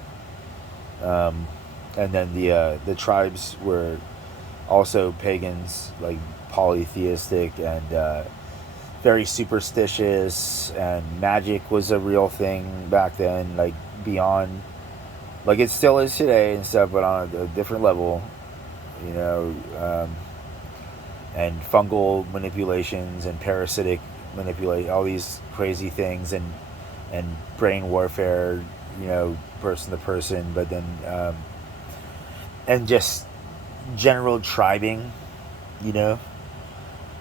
and then the tribes were also pagans, like polytheistic and very superstitious, and magic was a real thing back then, like beyond, like it still is today and stuff, but on a different level, and fungal manipulations and parasitic manipulate, all these crazy things, and brain warfare, person to person, but then and just general tribing,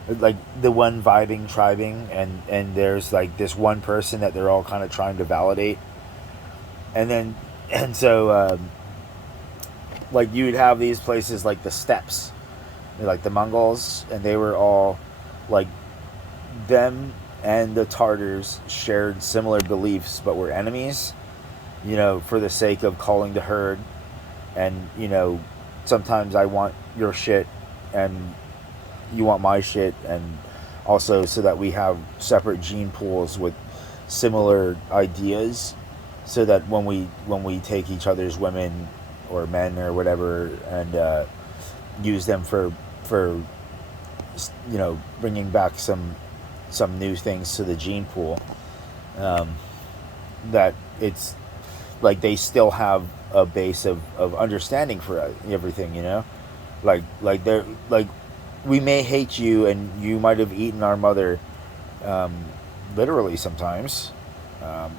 like the one vibing, tribing, and there's like this one person that they're all kind of trying to validate, and then and so like you would have these places like the steppes, like the Mongols, and they were all like them and the Tartars shared similar beliefs but were enemies, for the sake of calling the herd. And, sometimes I want your shit and you want my shit. And also so that we have separate gene pools with similar ideas, so that when we take each other's women or men or whatever and use them for bringing back some new things to the gene pool, that it's like they still have a base of understanding for everything, like they're like, we may hate you and you might have eaten our mother, um, literally sometimes. um,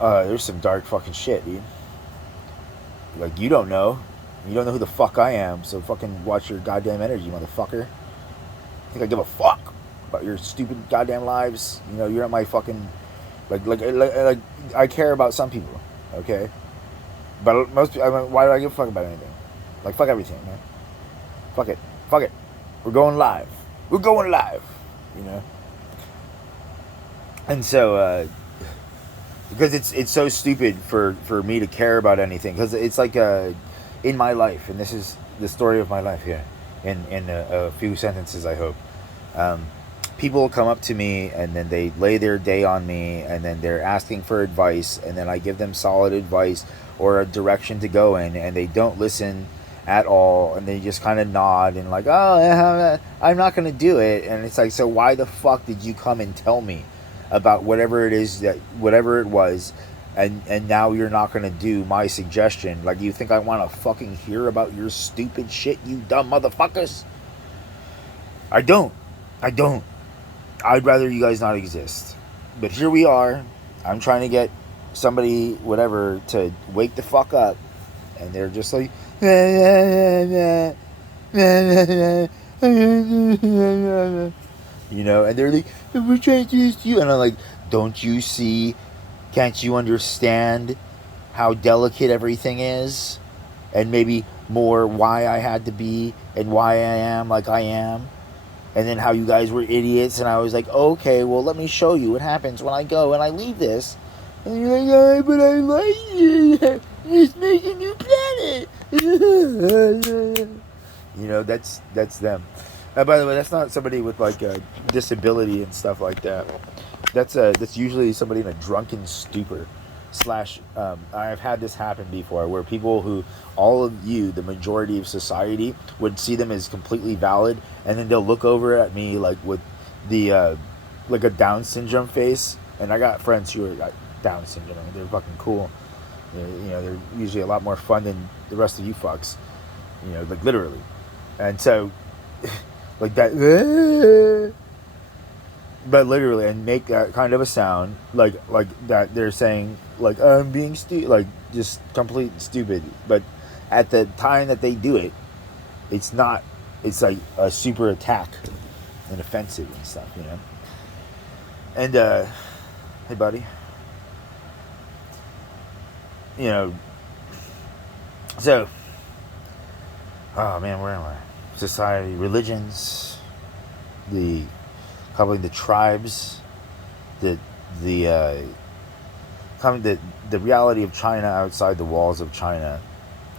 there's some dark fucking shit, dude. Like, you don't know who the fuck I am, so fucking watch your goddamn energy, motherfucker. Think I give a fuck about your stupid goddamn lives? You're not my fucking, like I care about some people, okay, but most people, why do I give a fuck about anything? Like, fuck everything, man. Fuck it, fuck it. We're going live. We're going live. You know, and so because it's so stupid for me to care about anything, because it's like in my life, and this is the story of my life here, in a few sentences, I hope. um, People come up to me and then they lay their day on me, and then they're asking for advice, and then I give them solid advice or a direction to go in, and they don't listen at all, and they just kind of nod and like, oh yeah, I'm not going to do it. And it's like, so why the fuck did you come and tell me about whatever it is, that whatever it was, and now you're not going to do my suggestion? Like, you think I want to fucking hear about your stupid shit, you dumb motherfuckers? I don't. I'd rather you guys not exist. But here we are. I'm trying to get somebody, whatever, to wake the fuck up. And they're just like, and they're like, we're trying to do this to you. And I'm like, don't you see? Can't you understand how delicate everything is? And maybe more why I had to be and why I am like I am, and then how you guys were idiots, and I was like, okay, well, let me show you what happens when I go and I leave this. And you're like, oh, but I like it. Let's make a new planet. That's them. By the way, that's not somebody with like a disability and stuff like that. That's usually somebody in a drunken stupor. Slash, I've had this happen before, where people who, all of you, the majority of society, would see them as completely valid, and then they'll look over at me like with the like a Down syndrome face. And I got friends who are got Down syndrome, and they're fucking cool. They're usually a lot more fun than the rest of you fucks. Like, literally. And so, like that. But literally, and make that kind of a sound, like that they're saying, like, I'm being like, just complete stupid. But at the time that they do it, it's not. It's like a super attack and offensive and stuff, And hey, buddy. So, oh man, where am I? Society, religions, the covering the tribes, the coming the reality of China outside the walls of China,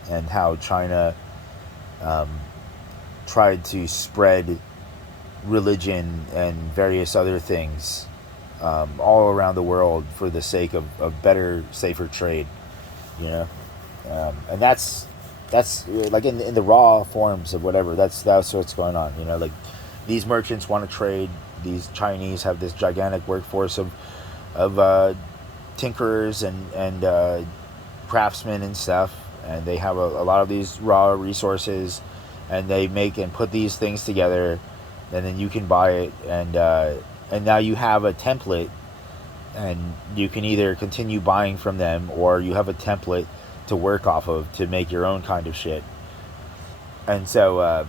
and how China tried to spread religion and various other things all around the world for the sake of better, safer trade, and that's like in the raw forms of whatever. That's what's going on. Like, these merchants want to trade. These Chinese have this gigantic workforce of tinkerers and craftsmen and stuff, and they have a lot of these raw resources, and they make and put these things together, and then you can buy it, and now you have a template, and you can either continue buying from them, or you have a template to work off of to make your own kind of shit. And so,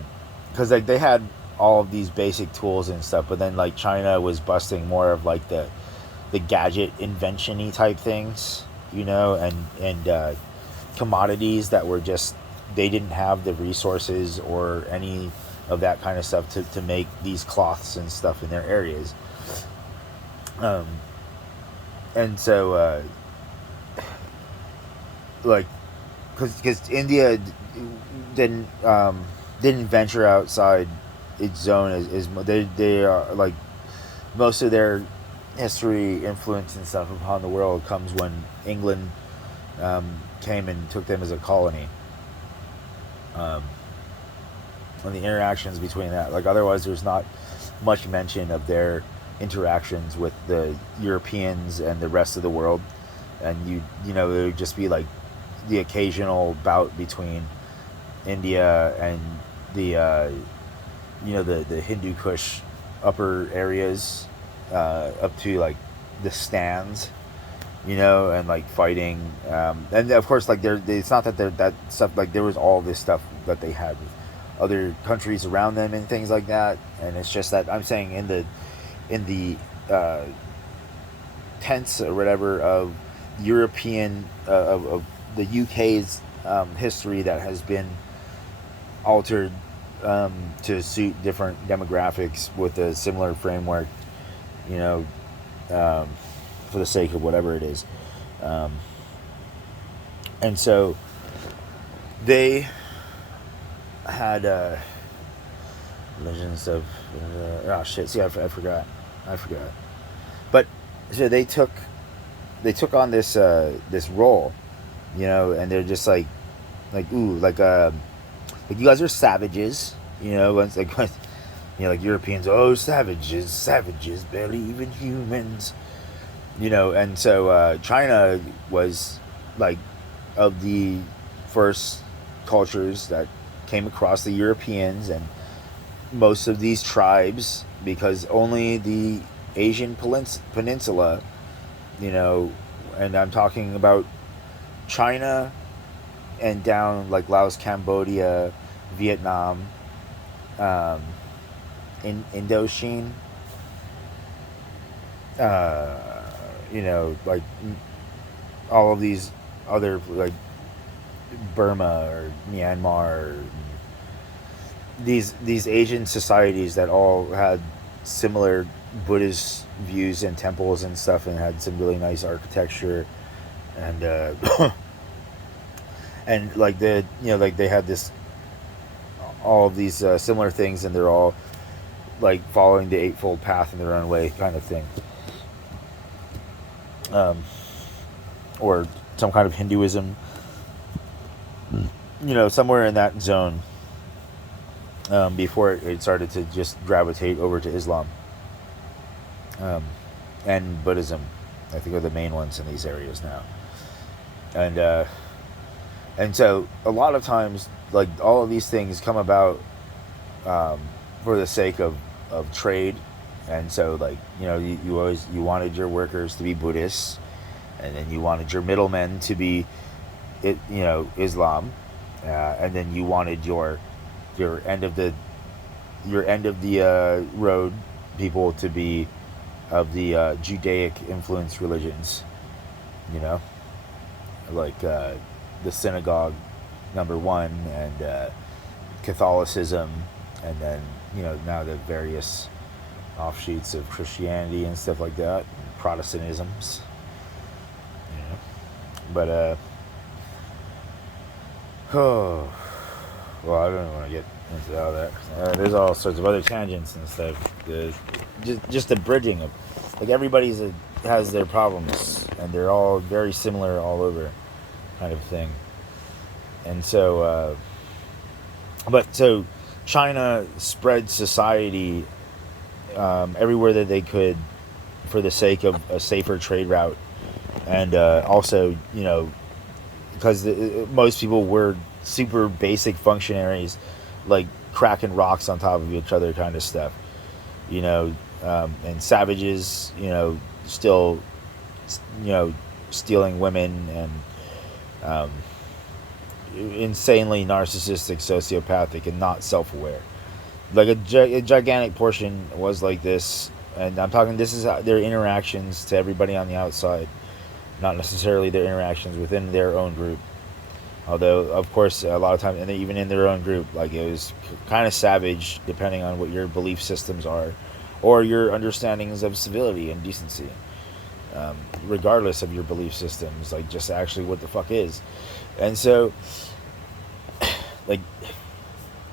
because like they had all of these basic tools and stuff, but then like China was busting more of like the gadget invention-y type things, and commodities that were just, they didn't have the resources or any of that kind of stuff to make these cloths and stuff in their areas. Um, and so like because India didn't didn't venture outside its zone as they are like most of their history influence and stuff upon the world comes when England came and took them as a colony. And the interactions between that, like otherwise there's not much mention of their interactions with the Europeans and the rest of the world, and it would just be like the occasional bout between India and the Hindu Kush upper areas up to like the stands, and like fighting, and of course like it's not that that stuff, like there was all this stuff that they had with other countries around them and things like that, and it's just that I'm saying in the tense or whatever of European of the UK's history that has been altered to suit different demographics with a similar framework, for the sake of whatever it is. And so they had Legends of see, I forgot. But so they took on this this role, and they're just like ooh, like you guys are savages, once like like Europeans, oh, savages, barely even humans, and so China was like of the first cultures that came across the Europeans, and most of these tribes, because only the Asian peninsula, and I'm talking about China and down like Laos, Cambodia, Vietnam, in Indochine, like all of these other like Burma or Myanmar, or these Asian societies that all had similar Buddhist views and temples and stuff, and had some really nice architecture, and and like like they had this all of these similar things, and they're all like following the Eightfold Path in their own way, kind of thing, or some kind of Hinduism, somewhere in that zone, before it started to just gravitate over to Islam, and Buddhism, I think, are the main ones in these areas now. And so a lot of times, like all of these things come about for the sake of trade. And so like, you wanted your workers to be Buddhists, and then you wanted your middlemen to be Islam, and then you wanted your end of the road people to be of the Judaic influenced religions, like the synagogue, number one, and Catholicism, and then now the various offshoots of Christianity and stuff like that, and Protestantisms, but oh, well, I don't want to get into all that. There's all sorts of other tangents and stuff. Just the bridging of, like, everybody's has their problems, and they're all very similar all over, kind of thing. And so, so China spread society everywhere that they could for the sake of a safer trade route, and also, because most people were super basic functionaries, like cracking rocks on top of each other, kind of stuff, and savages, still, stealing women, and insanely narcissistic, sociopathic, and not self-aware, like a gigantic portion was like this, and I'm talking. This is their interactions to everybody on the outside, not necessarily their interactions within their own group. Although, of course, a lot of times, and even in their own group, like it was kind of savage, depending on what your belief systems are, or your understandings of civility and decency. Regardless of your belief systems, like just actually what the fuck is, and so, like,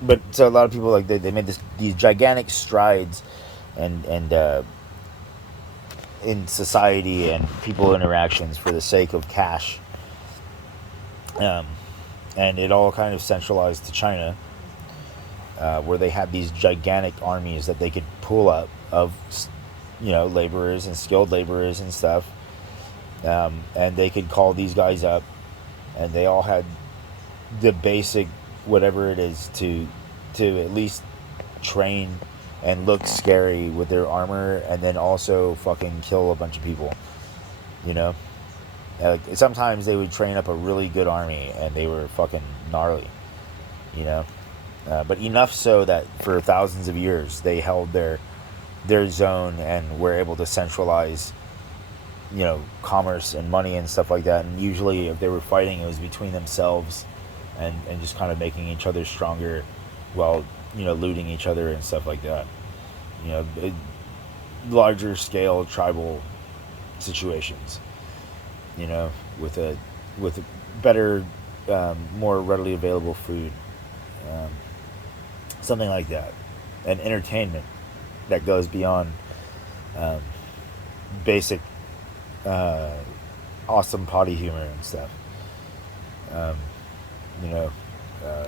but so a lot of people like they made these gigantic strides, and in society and people interactions for the sake of cash. Um, and it all kind of centralized to China, where they had these gigantic armies that they could pull up of, laborers and skilled laborers and stuff, and they could call these guys up, and they all had the basic whatever it is to at least train and look scary with their armor, and then also fucking kill a bunch of people, you know. Like sometimes they would train up a really good army and they were fucking gnarly, you know. But enough so that for thousands of years they held their zone and were able to centralize, commerce and money and stuff like that. And usually, if they were fighting, it was between themselves, and just kind of making each other stronger, while looting each other and stuff like that. Larger scale tribal situations. With a better, more readily available food, um, something like that, and entertainment that goes beyond um, basic, uh, awesome potty humor and stuff. Um, you know, uh,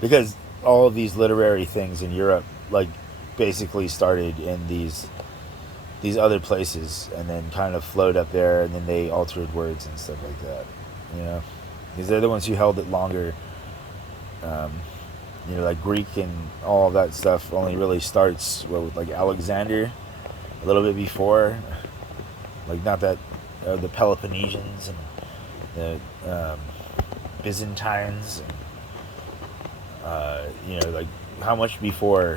because all of these literary things in Europe, like, basically started in these other places and then kind of flowed up there, and then they altered words and stuff like that, because they're the ones who held it longer. um, like Greek and all of that stuff only really starts with like Alexander, a little bit before, like not that, the Peloponnesians and the Byzantines, and like how much before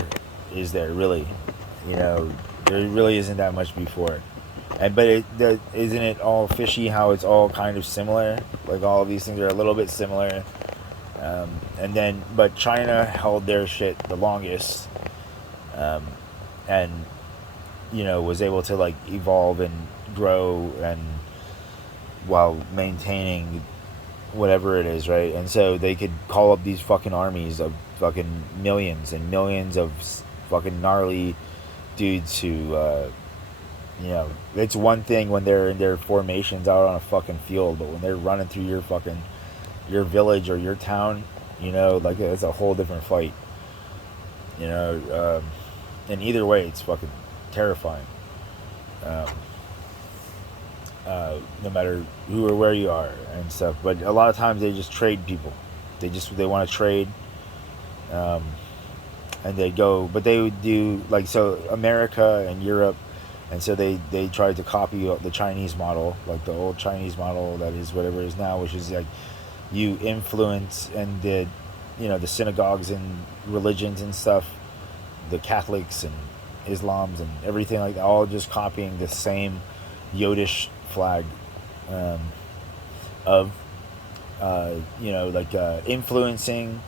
is there really? There really isn't that much before. Isn't it all fishy how it's all kind of similar? Like all of these things are a little bit similar. But China held their shit the longest, um, and was able to like evolve and grow, and while maintaining whatever it is, right? And so they could call up these fucking armies of fucking millions and millions of fucking gnarly dudes who, it's one thing when they're in their formations out on a fucking field, but when they're running through your village or your town, like it's a whole different fight. And either way, it's fucking terrifying. Um, no matter who or where you are and stuff. But a lot of times they just trade people. They want to trade, um, and they go. But they would do like so America and Europe, and so they tried to copy the Chinese model, like the old Chinese model that is whatever it is now, which is like you influence and the synagogues and religions and stuff, the Catholics and Islams and everything like that, all just copying the same Yodish flag, of influencing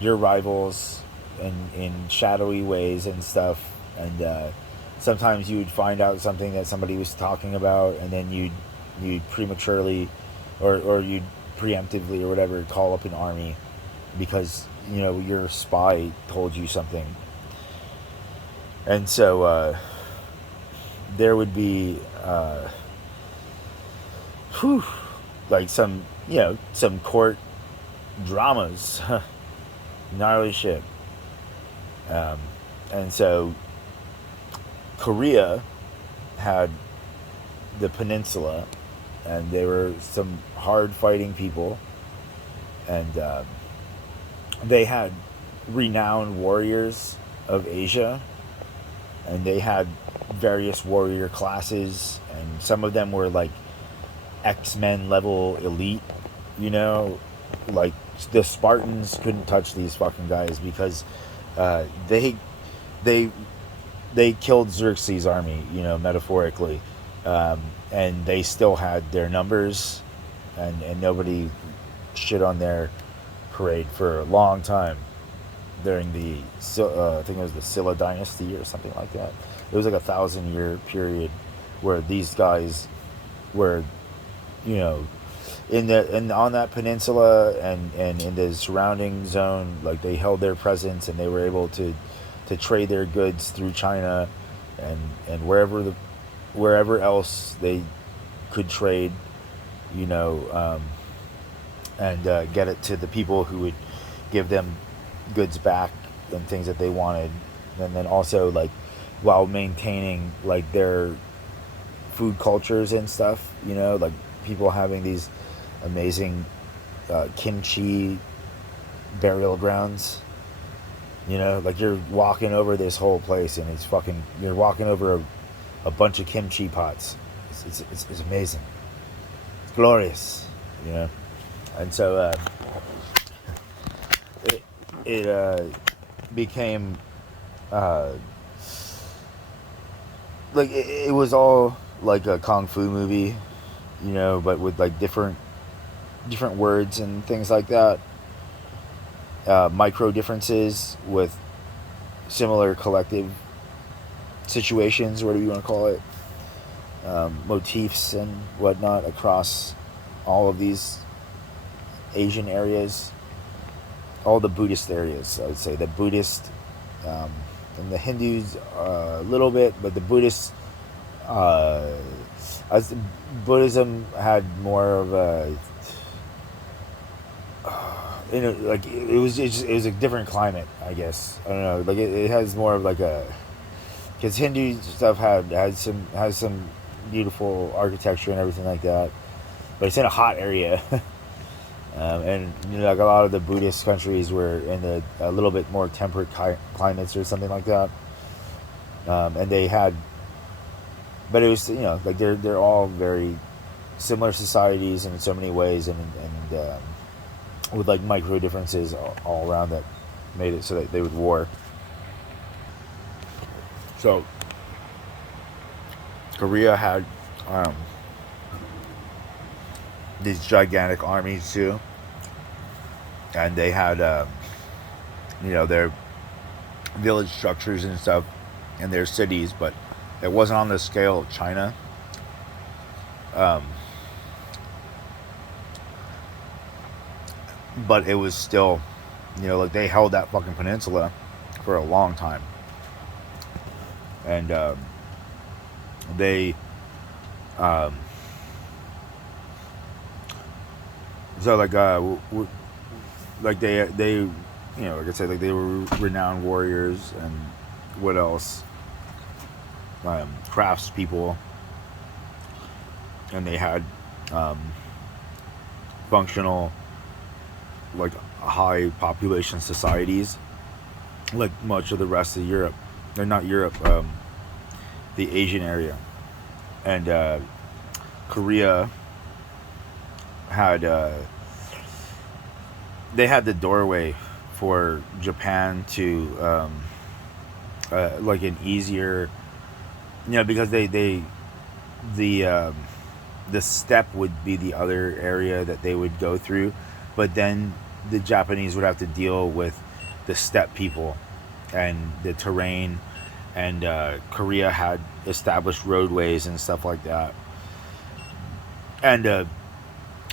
your rivals in shadowy ways and stuff. And sometimes you would find out something that somebody was talking about, and then you'd prematurely or you'd preemptively or whatever call up an army because your spy told you something. And so there would be like some court dramas, gnarly shit. And so Korea had the peninsula, and they were some hard fighting people, and they had renowned warriors of Asia, and they had various warrior classes, and some of them were like X-Men level elite, like the Spartans couldn't touch these fucking guys because they they they killed Xerxes' army, metaphorically, um, and they still had their numbers, and nobody shit on their parade for a long time during I think it was the Silla dynasty or something like that. It was like 1,000 year period where these guys were, you know, and on that peninsula and in the surrounding zone, like they held their presence and they were able to trade their goods through China, and and wherever else they could trade, you know, and get it to the people who would give them goods back and things that they wanted, and then also like while maintaining like their food cultures and stuff, like people having these amazing kimchi burial grounds. Like you're walking over this whole place and it's fucking, you're walking over a bunch of kimchi pots. It's amazing. It's glorious, you know. And so it became uh, like it was all like a kung fu movie, but with like different words and things like that. Micro differences with similar collective situations, whatever you want to call it, motifs and whatnot across all of these Asian areas, all the Buddhist areas. I would say the Buddhist um, and the Hindus a little bit, but the Buddhists, uh, as Buddhism had more of a like it was a different climate, I guess. I don't know, like it has more of like a, because Hindu stuff has some beautiful architecture and everything like that, but it's in a hot area. And like a lot of the Buddhist countries were in a little bit more temperate climates or something like that, and they had, but it was like they're all very similar societies in so many ways, and with like micro differences all around that made it so that they would war. So Korea had um, these gigantic armies too, and they had their village structures and stuff in their cities, but it wasn't on the scale of China. Um, but it was still, like they held that fucking peninsula for a long time, and they um, so like like they like I said, like they were renowned warriors, and what else, craftspeople, and they had um, functional, like high population societies, like much of the rest of Europe, or not Europe, the Asian area, and Korea had they had the doorway for Japan to like an easier, because the the steppe would be the other area that they would go through, but then the Japanese would have to deal with the steppe people and the terrain, and Korea had established roadways and stuff like that, and a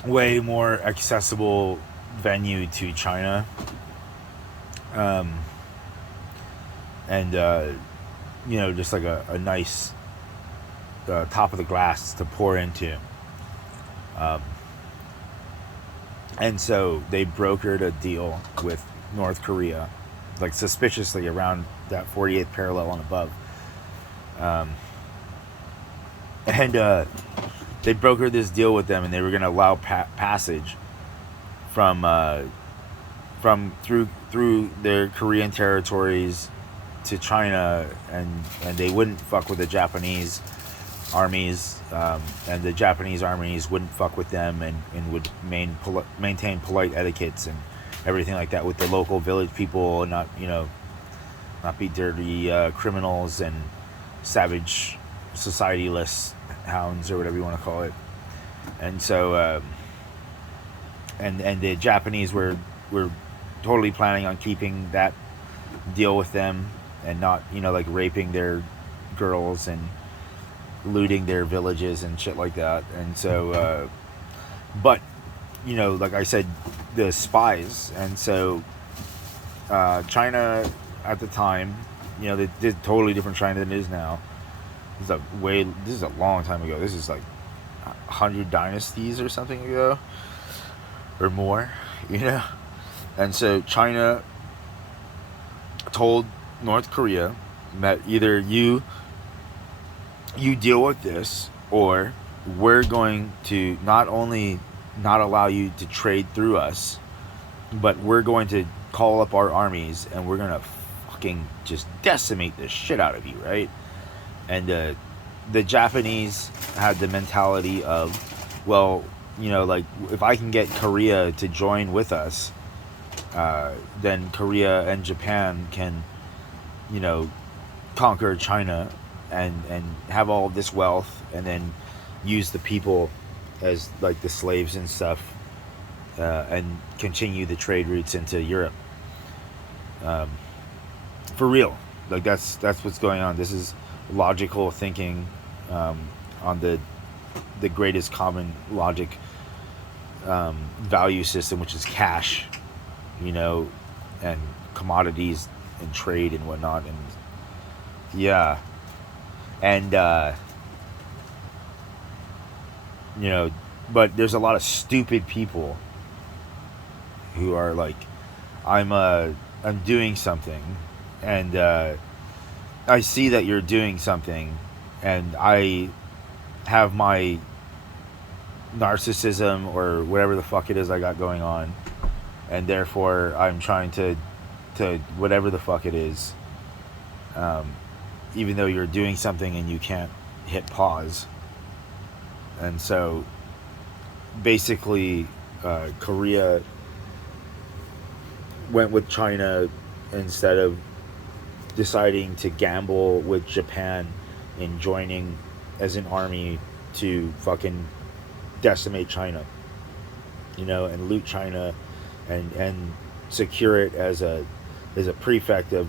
way more accessible venue to China, and just like a nice top of the glass to pour into. Um, and so they brokered a deal with North Korea, like suspiciously around that 48th parallel and above. And they brokered this deal with them, and they were going to allow passage from through their Korean territories to China, and they wouldn't fuck with the Japanese armies, and the Japanese armies wouldn't fuck with them, and would maintain polite etiquettes and everything like that with the local village people, and not not be dirty criminals and savage societyless hounds or whatever you want to call it. And so and the Japanese were totally planning on keeping that deal with them and not, like raping their girls and looting their villages and shit like that. And so but like I said, the spies. And so China at the time, they did totally different China than it is now. This is a long time ago. This is like 100 dynasties or something ago, or more, And so China told North Korea that either you deal with this, or we're going to not only not allow you to trade through us, but we're going to call up our armies and we're gonna fucking just decimate the shit out of you, right? And the Japanese had the mentality of, well, like, if I can get Korea to join with us, then Korea and Japan can, conquer China and have all of this wealth, and then use the people as like the slaves and stuff, and continue the trade routes into Europe. For real, like that's what's going on. This is logical thinking on the greatest common logic value system, which is cash, and commodities and trade and whatnot. And yeah, and but there's a lot of stupid people who are like, I'm doing something, and I see that you're doing something, and I have my narcissism or whatever the fuck it is I got going on, and therefore I'm trying to whatever the fuck it is, even though you're doing something and you can't hit pause. And so basically Korea went with China instead of deciding to gamble with Japan in joining as an army to fucking decimate China, and loot China and secure it as a prefect of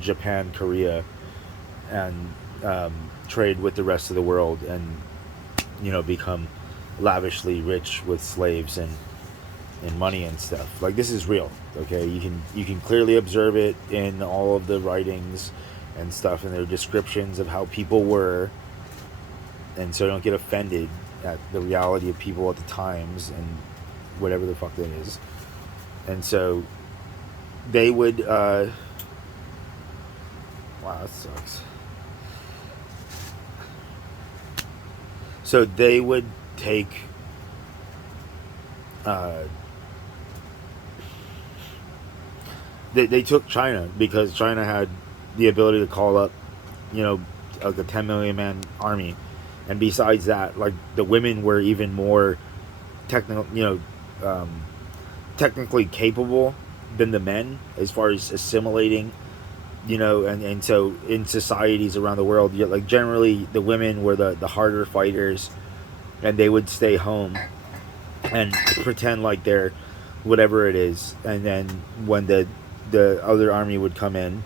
Japan, Korea, and trade with the rest of the world, and become lavishly rich with slaves and money and stuff. Like, this is real, okay? You can clearly observe it in all of the writings and stuff, and their descriptions of how people were. And so don't get offended at the reality of people at the times and whatever the fuck that is. And so they would wow, that sucks. So they would take they took China because China had the ability to call up, like a 10 million man army. And besides that, like, the women were even more technically capable than the men as far as assimilating, and so in societies around the world, like, generally the women were the harder fighters, and they would stay home and pretend like they're whatever it is. And then when the other army would come in,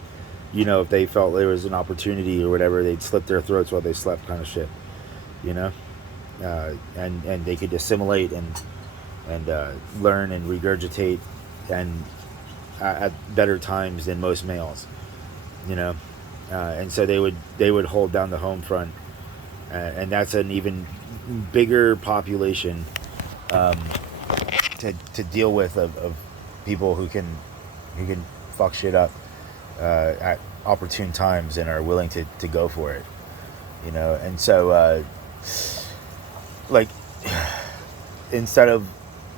if they felt there was an opportunity or whatever, they'd slit their throats while they slept, kind of shit. And they could assimilate and learn and regurgitate, and at better times than most males, and so they would hold down the home front, and that's an even bigger population to deal with of people who can fuck shit up at opportune times and are willing to go for it, and so like, instead of,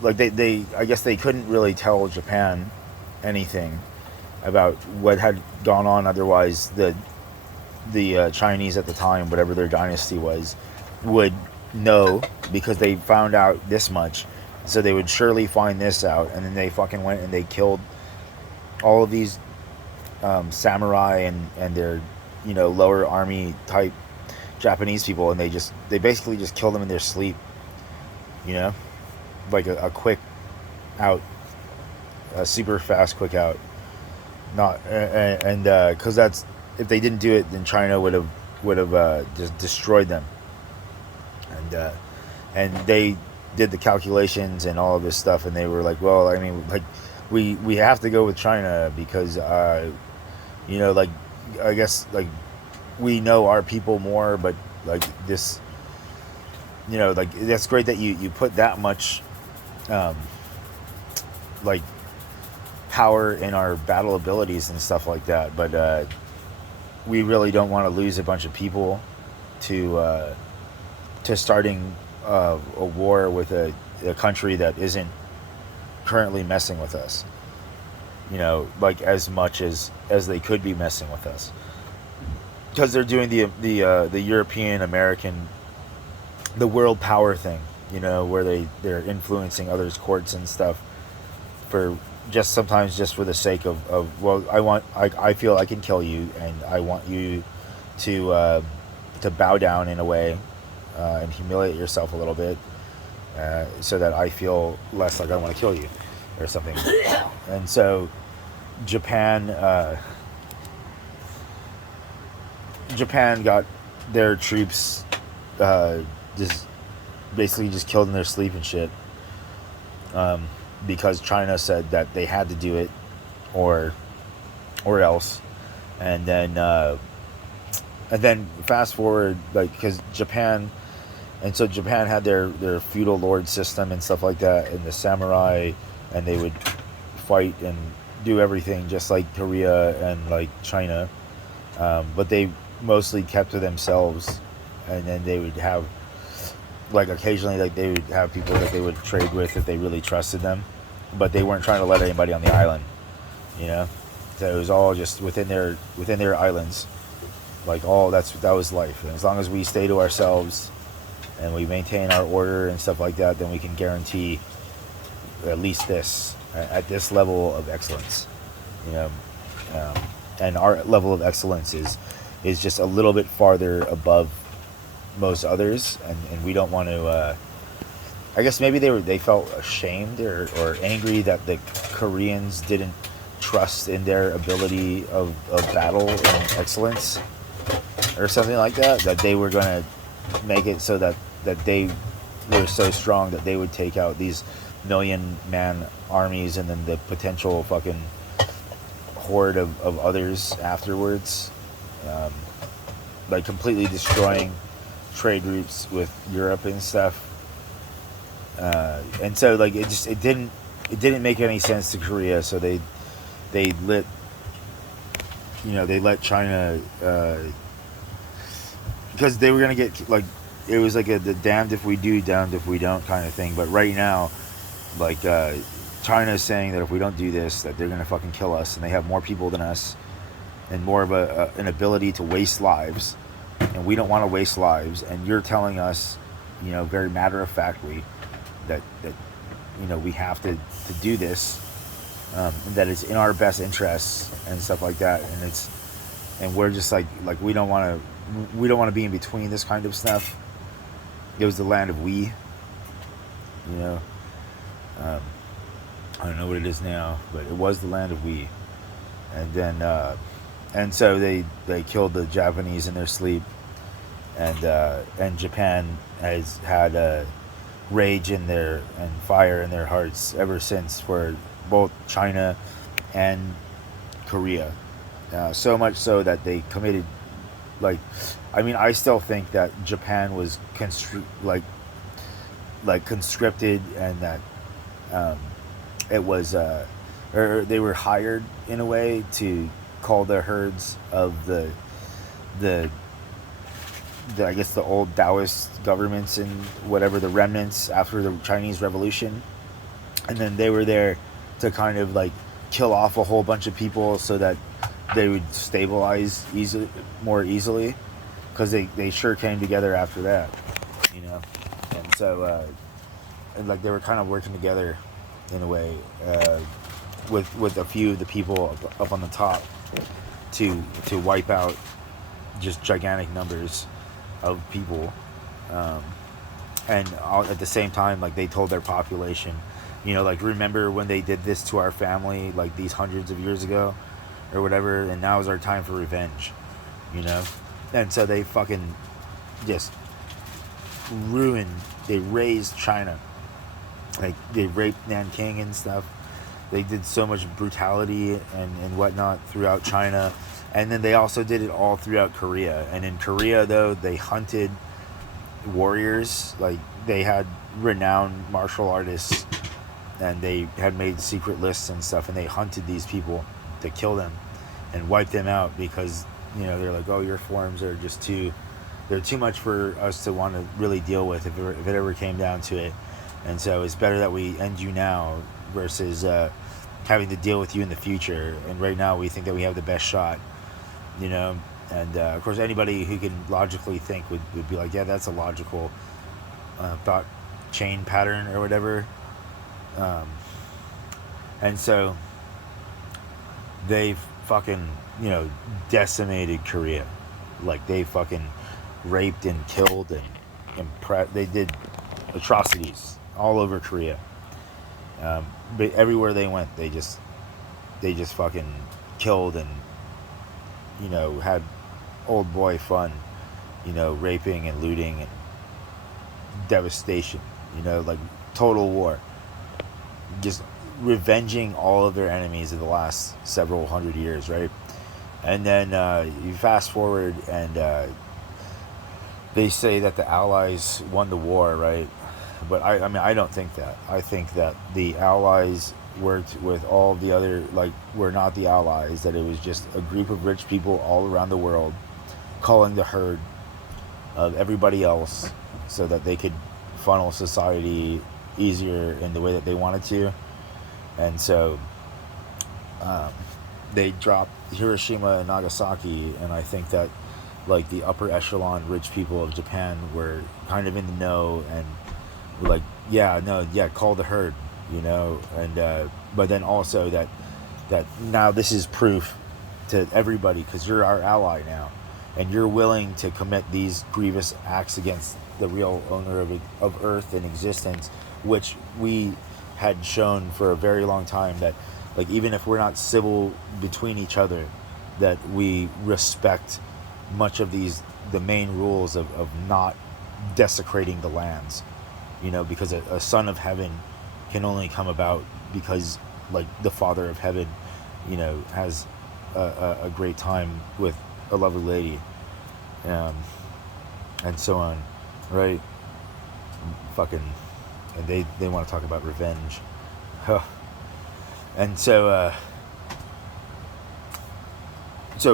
like, they I guess they couldn't really tell Japan anything about what had gone on. Otherwise, the Chinese at the time, whatever their dynasty was, would know, because they found out this much. So they would surely find this out, and then they fucking went and they killed all of these samurai and their lower army type Japanese people, and they basically just kill them in their sleep, you know, like a quick out, a super fast quick out. Not and because that's if they didn't do it, then China would have just destroyed them, and they did the calculations and all of this stuff, and they were like, well, I mean, like we have to go with China because like I guess like we know our people more, but like this, like that's great that you put that much um, like power in our battle abilities and stuff like that, but we really don't want to lose a bunch of people to starting a war with a country that isn't currently messing with us, like as much as they could be messing with us, because they're doing the European American, the world power thing, where they're influencing others' courts and stuff for just sometimes just for the sake of well, I feel I can kill you, and I want you to bow down in a way and humiliate yourself a little bit, so that I feel less like I want to kill you or something. And so Japan Japan got their troops just basically just killed in their sleep and shit, because China said that they had to do it or else. And then fast forward, like, because Japan had their feudal lord system and stuff like that, and the samurai, and they would fight and do everything just like Korea and like China, but they mostly kept to themselves. And then they would have, like, occasionally, like, they would have people that they would trade with if they really trusted them, but they weren't trying to let anybody on the island, so it was all just within their islands, like, that was life. And as long as we stay to ourselves and we maintain our order and stuff like that, then we can guarantee at least this at this level of excellence, and our level of excellence is just a little bit farther above most others, and we don't want to. I guess maybe they felt ashamed or angry that the Koreans didn't trust in their ability of battle and excellence, or something like that. That they were gonna make it so that they were so strong that they would take out these million-man armies, and then the potential fucking horde of others afterwards, like completely destroying trade routes with Europe and stuff, and so like it didn't make any sense to Korea, so they let China, because they were gonna get, like, it was like the damned if we do, damned if we don't kind of thing. But right now, like, China is saying that if we don't do this, that they're gonna fucking kill us, and they have more people than us and more of an ability to waste lives, and we don't want to waste lives. And you're telling us, very matter-of-factly, that we have to do this, and that it's in our best interests and stuff like that. And we're just like we don't want to be in between this kind of stuff. It was the land of we, I don't know what it is now, but it was the land of we. And then and so they killed the Japanese in their sleep, and Japan has had rage and fire in their hearts ever since for both China and Korea. So much so that they committed, like, I mean, I still think that Japan was conscripted, and that it was or they were hired in a way to call the herds of the I guess the old Taoist governments and whatever, the remnants after the Chinese Revolution, and then they were there to kind of like kill off a whole bunch of people so that they would stabilize more easily, because they sure came together after that, and so and like they were kind of working together in a way, with a few of the people up on the top, to wipe out just gigantic numbers of people, um, and at the same time, like they told their population, like remember when they did this to our family like these hundreds of years ago, or whatever, and now is our time for revenge, you know, and so they fucking just ruined. They razed China, like they raped Nanking and stuff. They did so much brutality and whatnot throughout China. And then they also did it all throughout Korea. And in Korea, though, they hunted warriors. Like, they had renowned martial artists. And they had made secret lists and stuff. And they hunted these people to kill them and wipe them out because, they're like, oh, your forms are just they're too much for us to want to really deal with if it ever came down to it. And so it's better that we end you now versus having to deal with you in the future. And right now we think that we have the best shot, and of course anybody who can logically think would be like, yeah, that's a logical thought chain pattern or whatever. And so they fucking decimated Korea. Like they fucking raped and killed and they did atrocities all over Korea. But everywhere they went, they just fucking killed and had old boy fun, raping and looting and devastation, like total war, just revenging all of their enemies of the last several hundred years, right? And then you fast forward and they say that the Allies won the war, right? But I mean, I don't think that. I think that the Allies worked with all the other, like, were not the Allies, that it was just a group of rich people all around the world calling the herd of everybody else so that they could funnel society easier in the way that they wanted to. And so they dropped Hiroshima and Nagasaki, and I think that, like, the upper echelon rich people of Japan were kind of in the know and were like, call the herd, and but then also that now this is proof to everybody because you're our ally now, and you're willing to commit these grievous acts against the real owner of Earth and existence, which we had shown for a very long time that, like, even if we're not civil between each other, that we respect much of the main rules of not desecrating the lands, because a son of heaven can only come about because, like, the father of heaven, has a great time with a lovely lady, and so on, right? Fucking, and they want to talk about revenge, and so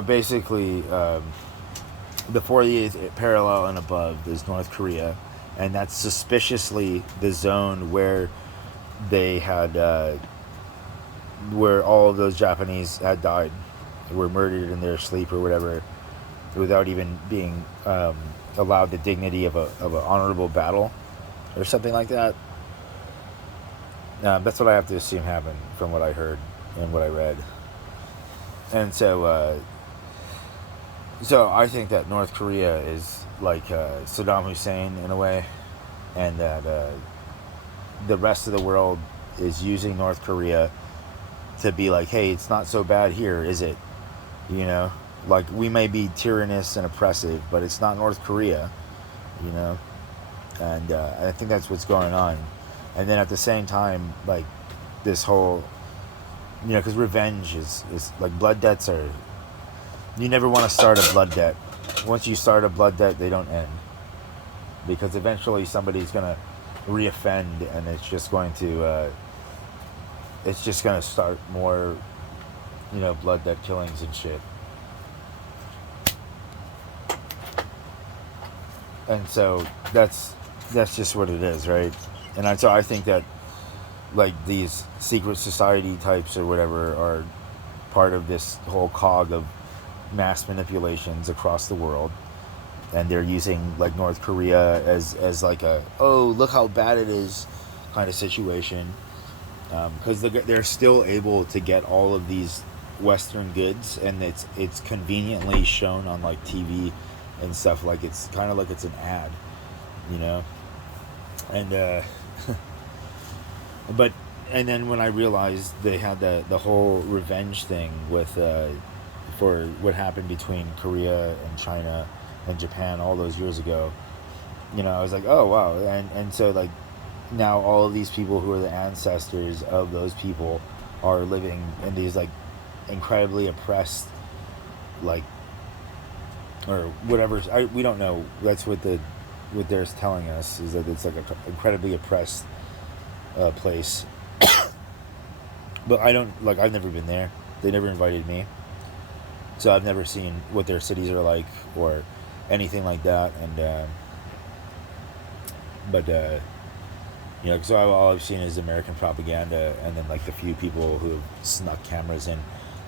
basically, the 48th parallel and above is North Korea, and that's suspiciously the zone where they had, where all of those Japanese had died, were murdered in their sleep or whatever, without even being allowed the dignity of an honorable battle, or something like that. That's what I have to assume happened from what I heard and what I read. And so I think that North Korea is like Saddam Hussein in a way, and that the rest of the world is using North Korea to be like, hey, it's not so bad here, is it? Like, we may be tyrannous and oppressive, but it's not North Korea, and I think that's what's going on. And then at the same time, like, this whole, because revenge is like, blood debts are, you never want to start a blood debt. Once you start a blood debt, they don't end, because eventually somebody's going to reoffend, and it's just going to start more, blood debt killings and shit. And so that's just what it is, right? And so I think that, like, these secret society types or whatever are part of this whole cog of mass manipulations across the world, and they're using, like, North Korea as like a, oh, look how bad it is kind of situation, because they're still able to get all of these Western goods, and it's conveniently shown on like TV and stuff. Like it's kind of like it's an ad, you know. And but and then when I realized they had the whole revenge thing with for what happened between Korea and China and Japan all those years ago, you know, I was like, oh wow, and so like now all of these people who are the ancestors of those people are living in these like incredibly oppressed, like, or whatever. We don't know. That's what they're telling us, is that it's like a incredibly oppressed place. But I don't, like, I've never been there. They never invited me, so I've never seen what their cities are like or anything like that. And but you know, so all I've seen is American propaganda, and then like the few people who have snuck cameras in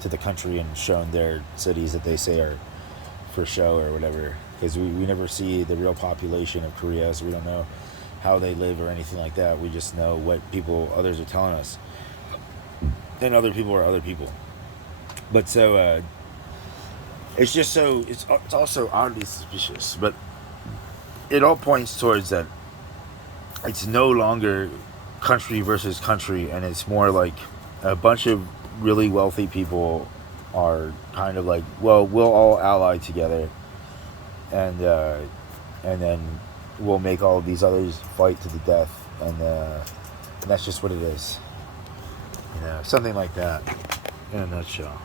to the country and shown their cities that they say are for show or whatever. Because we never see the real population of Korea, so we don't know how they live or anything like that. We just know what others are telling us, and other people are other people. But so it's just so it's also oddly suspicious, but it all points towards that it's no longer country versus country, and it's more like a bunch of really wealthy people are kind of like, well, we'll all ally together, and then we'll make all of these others fight to the death, and that's just what it is, you know, something like that in a nutshell.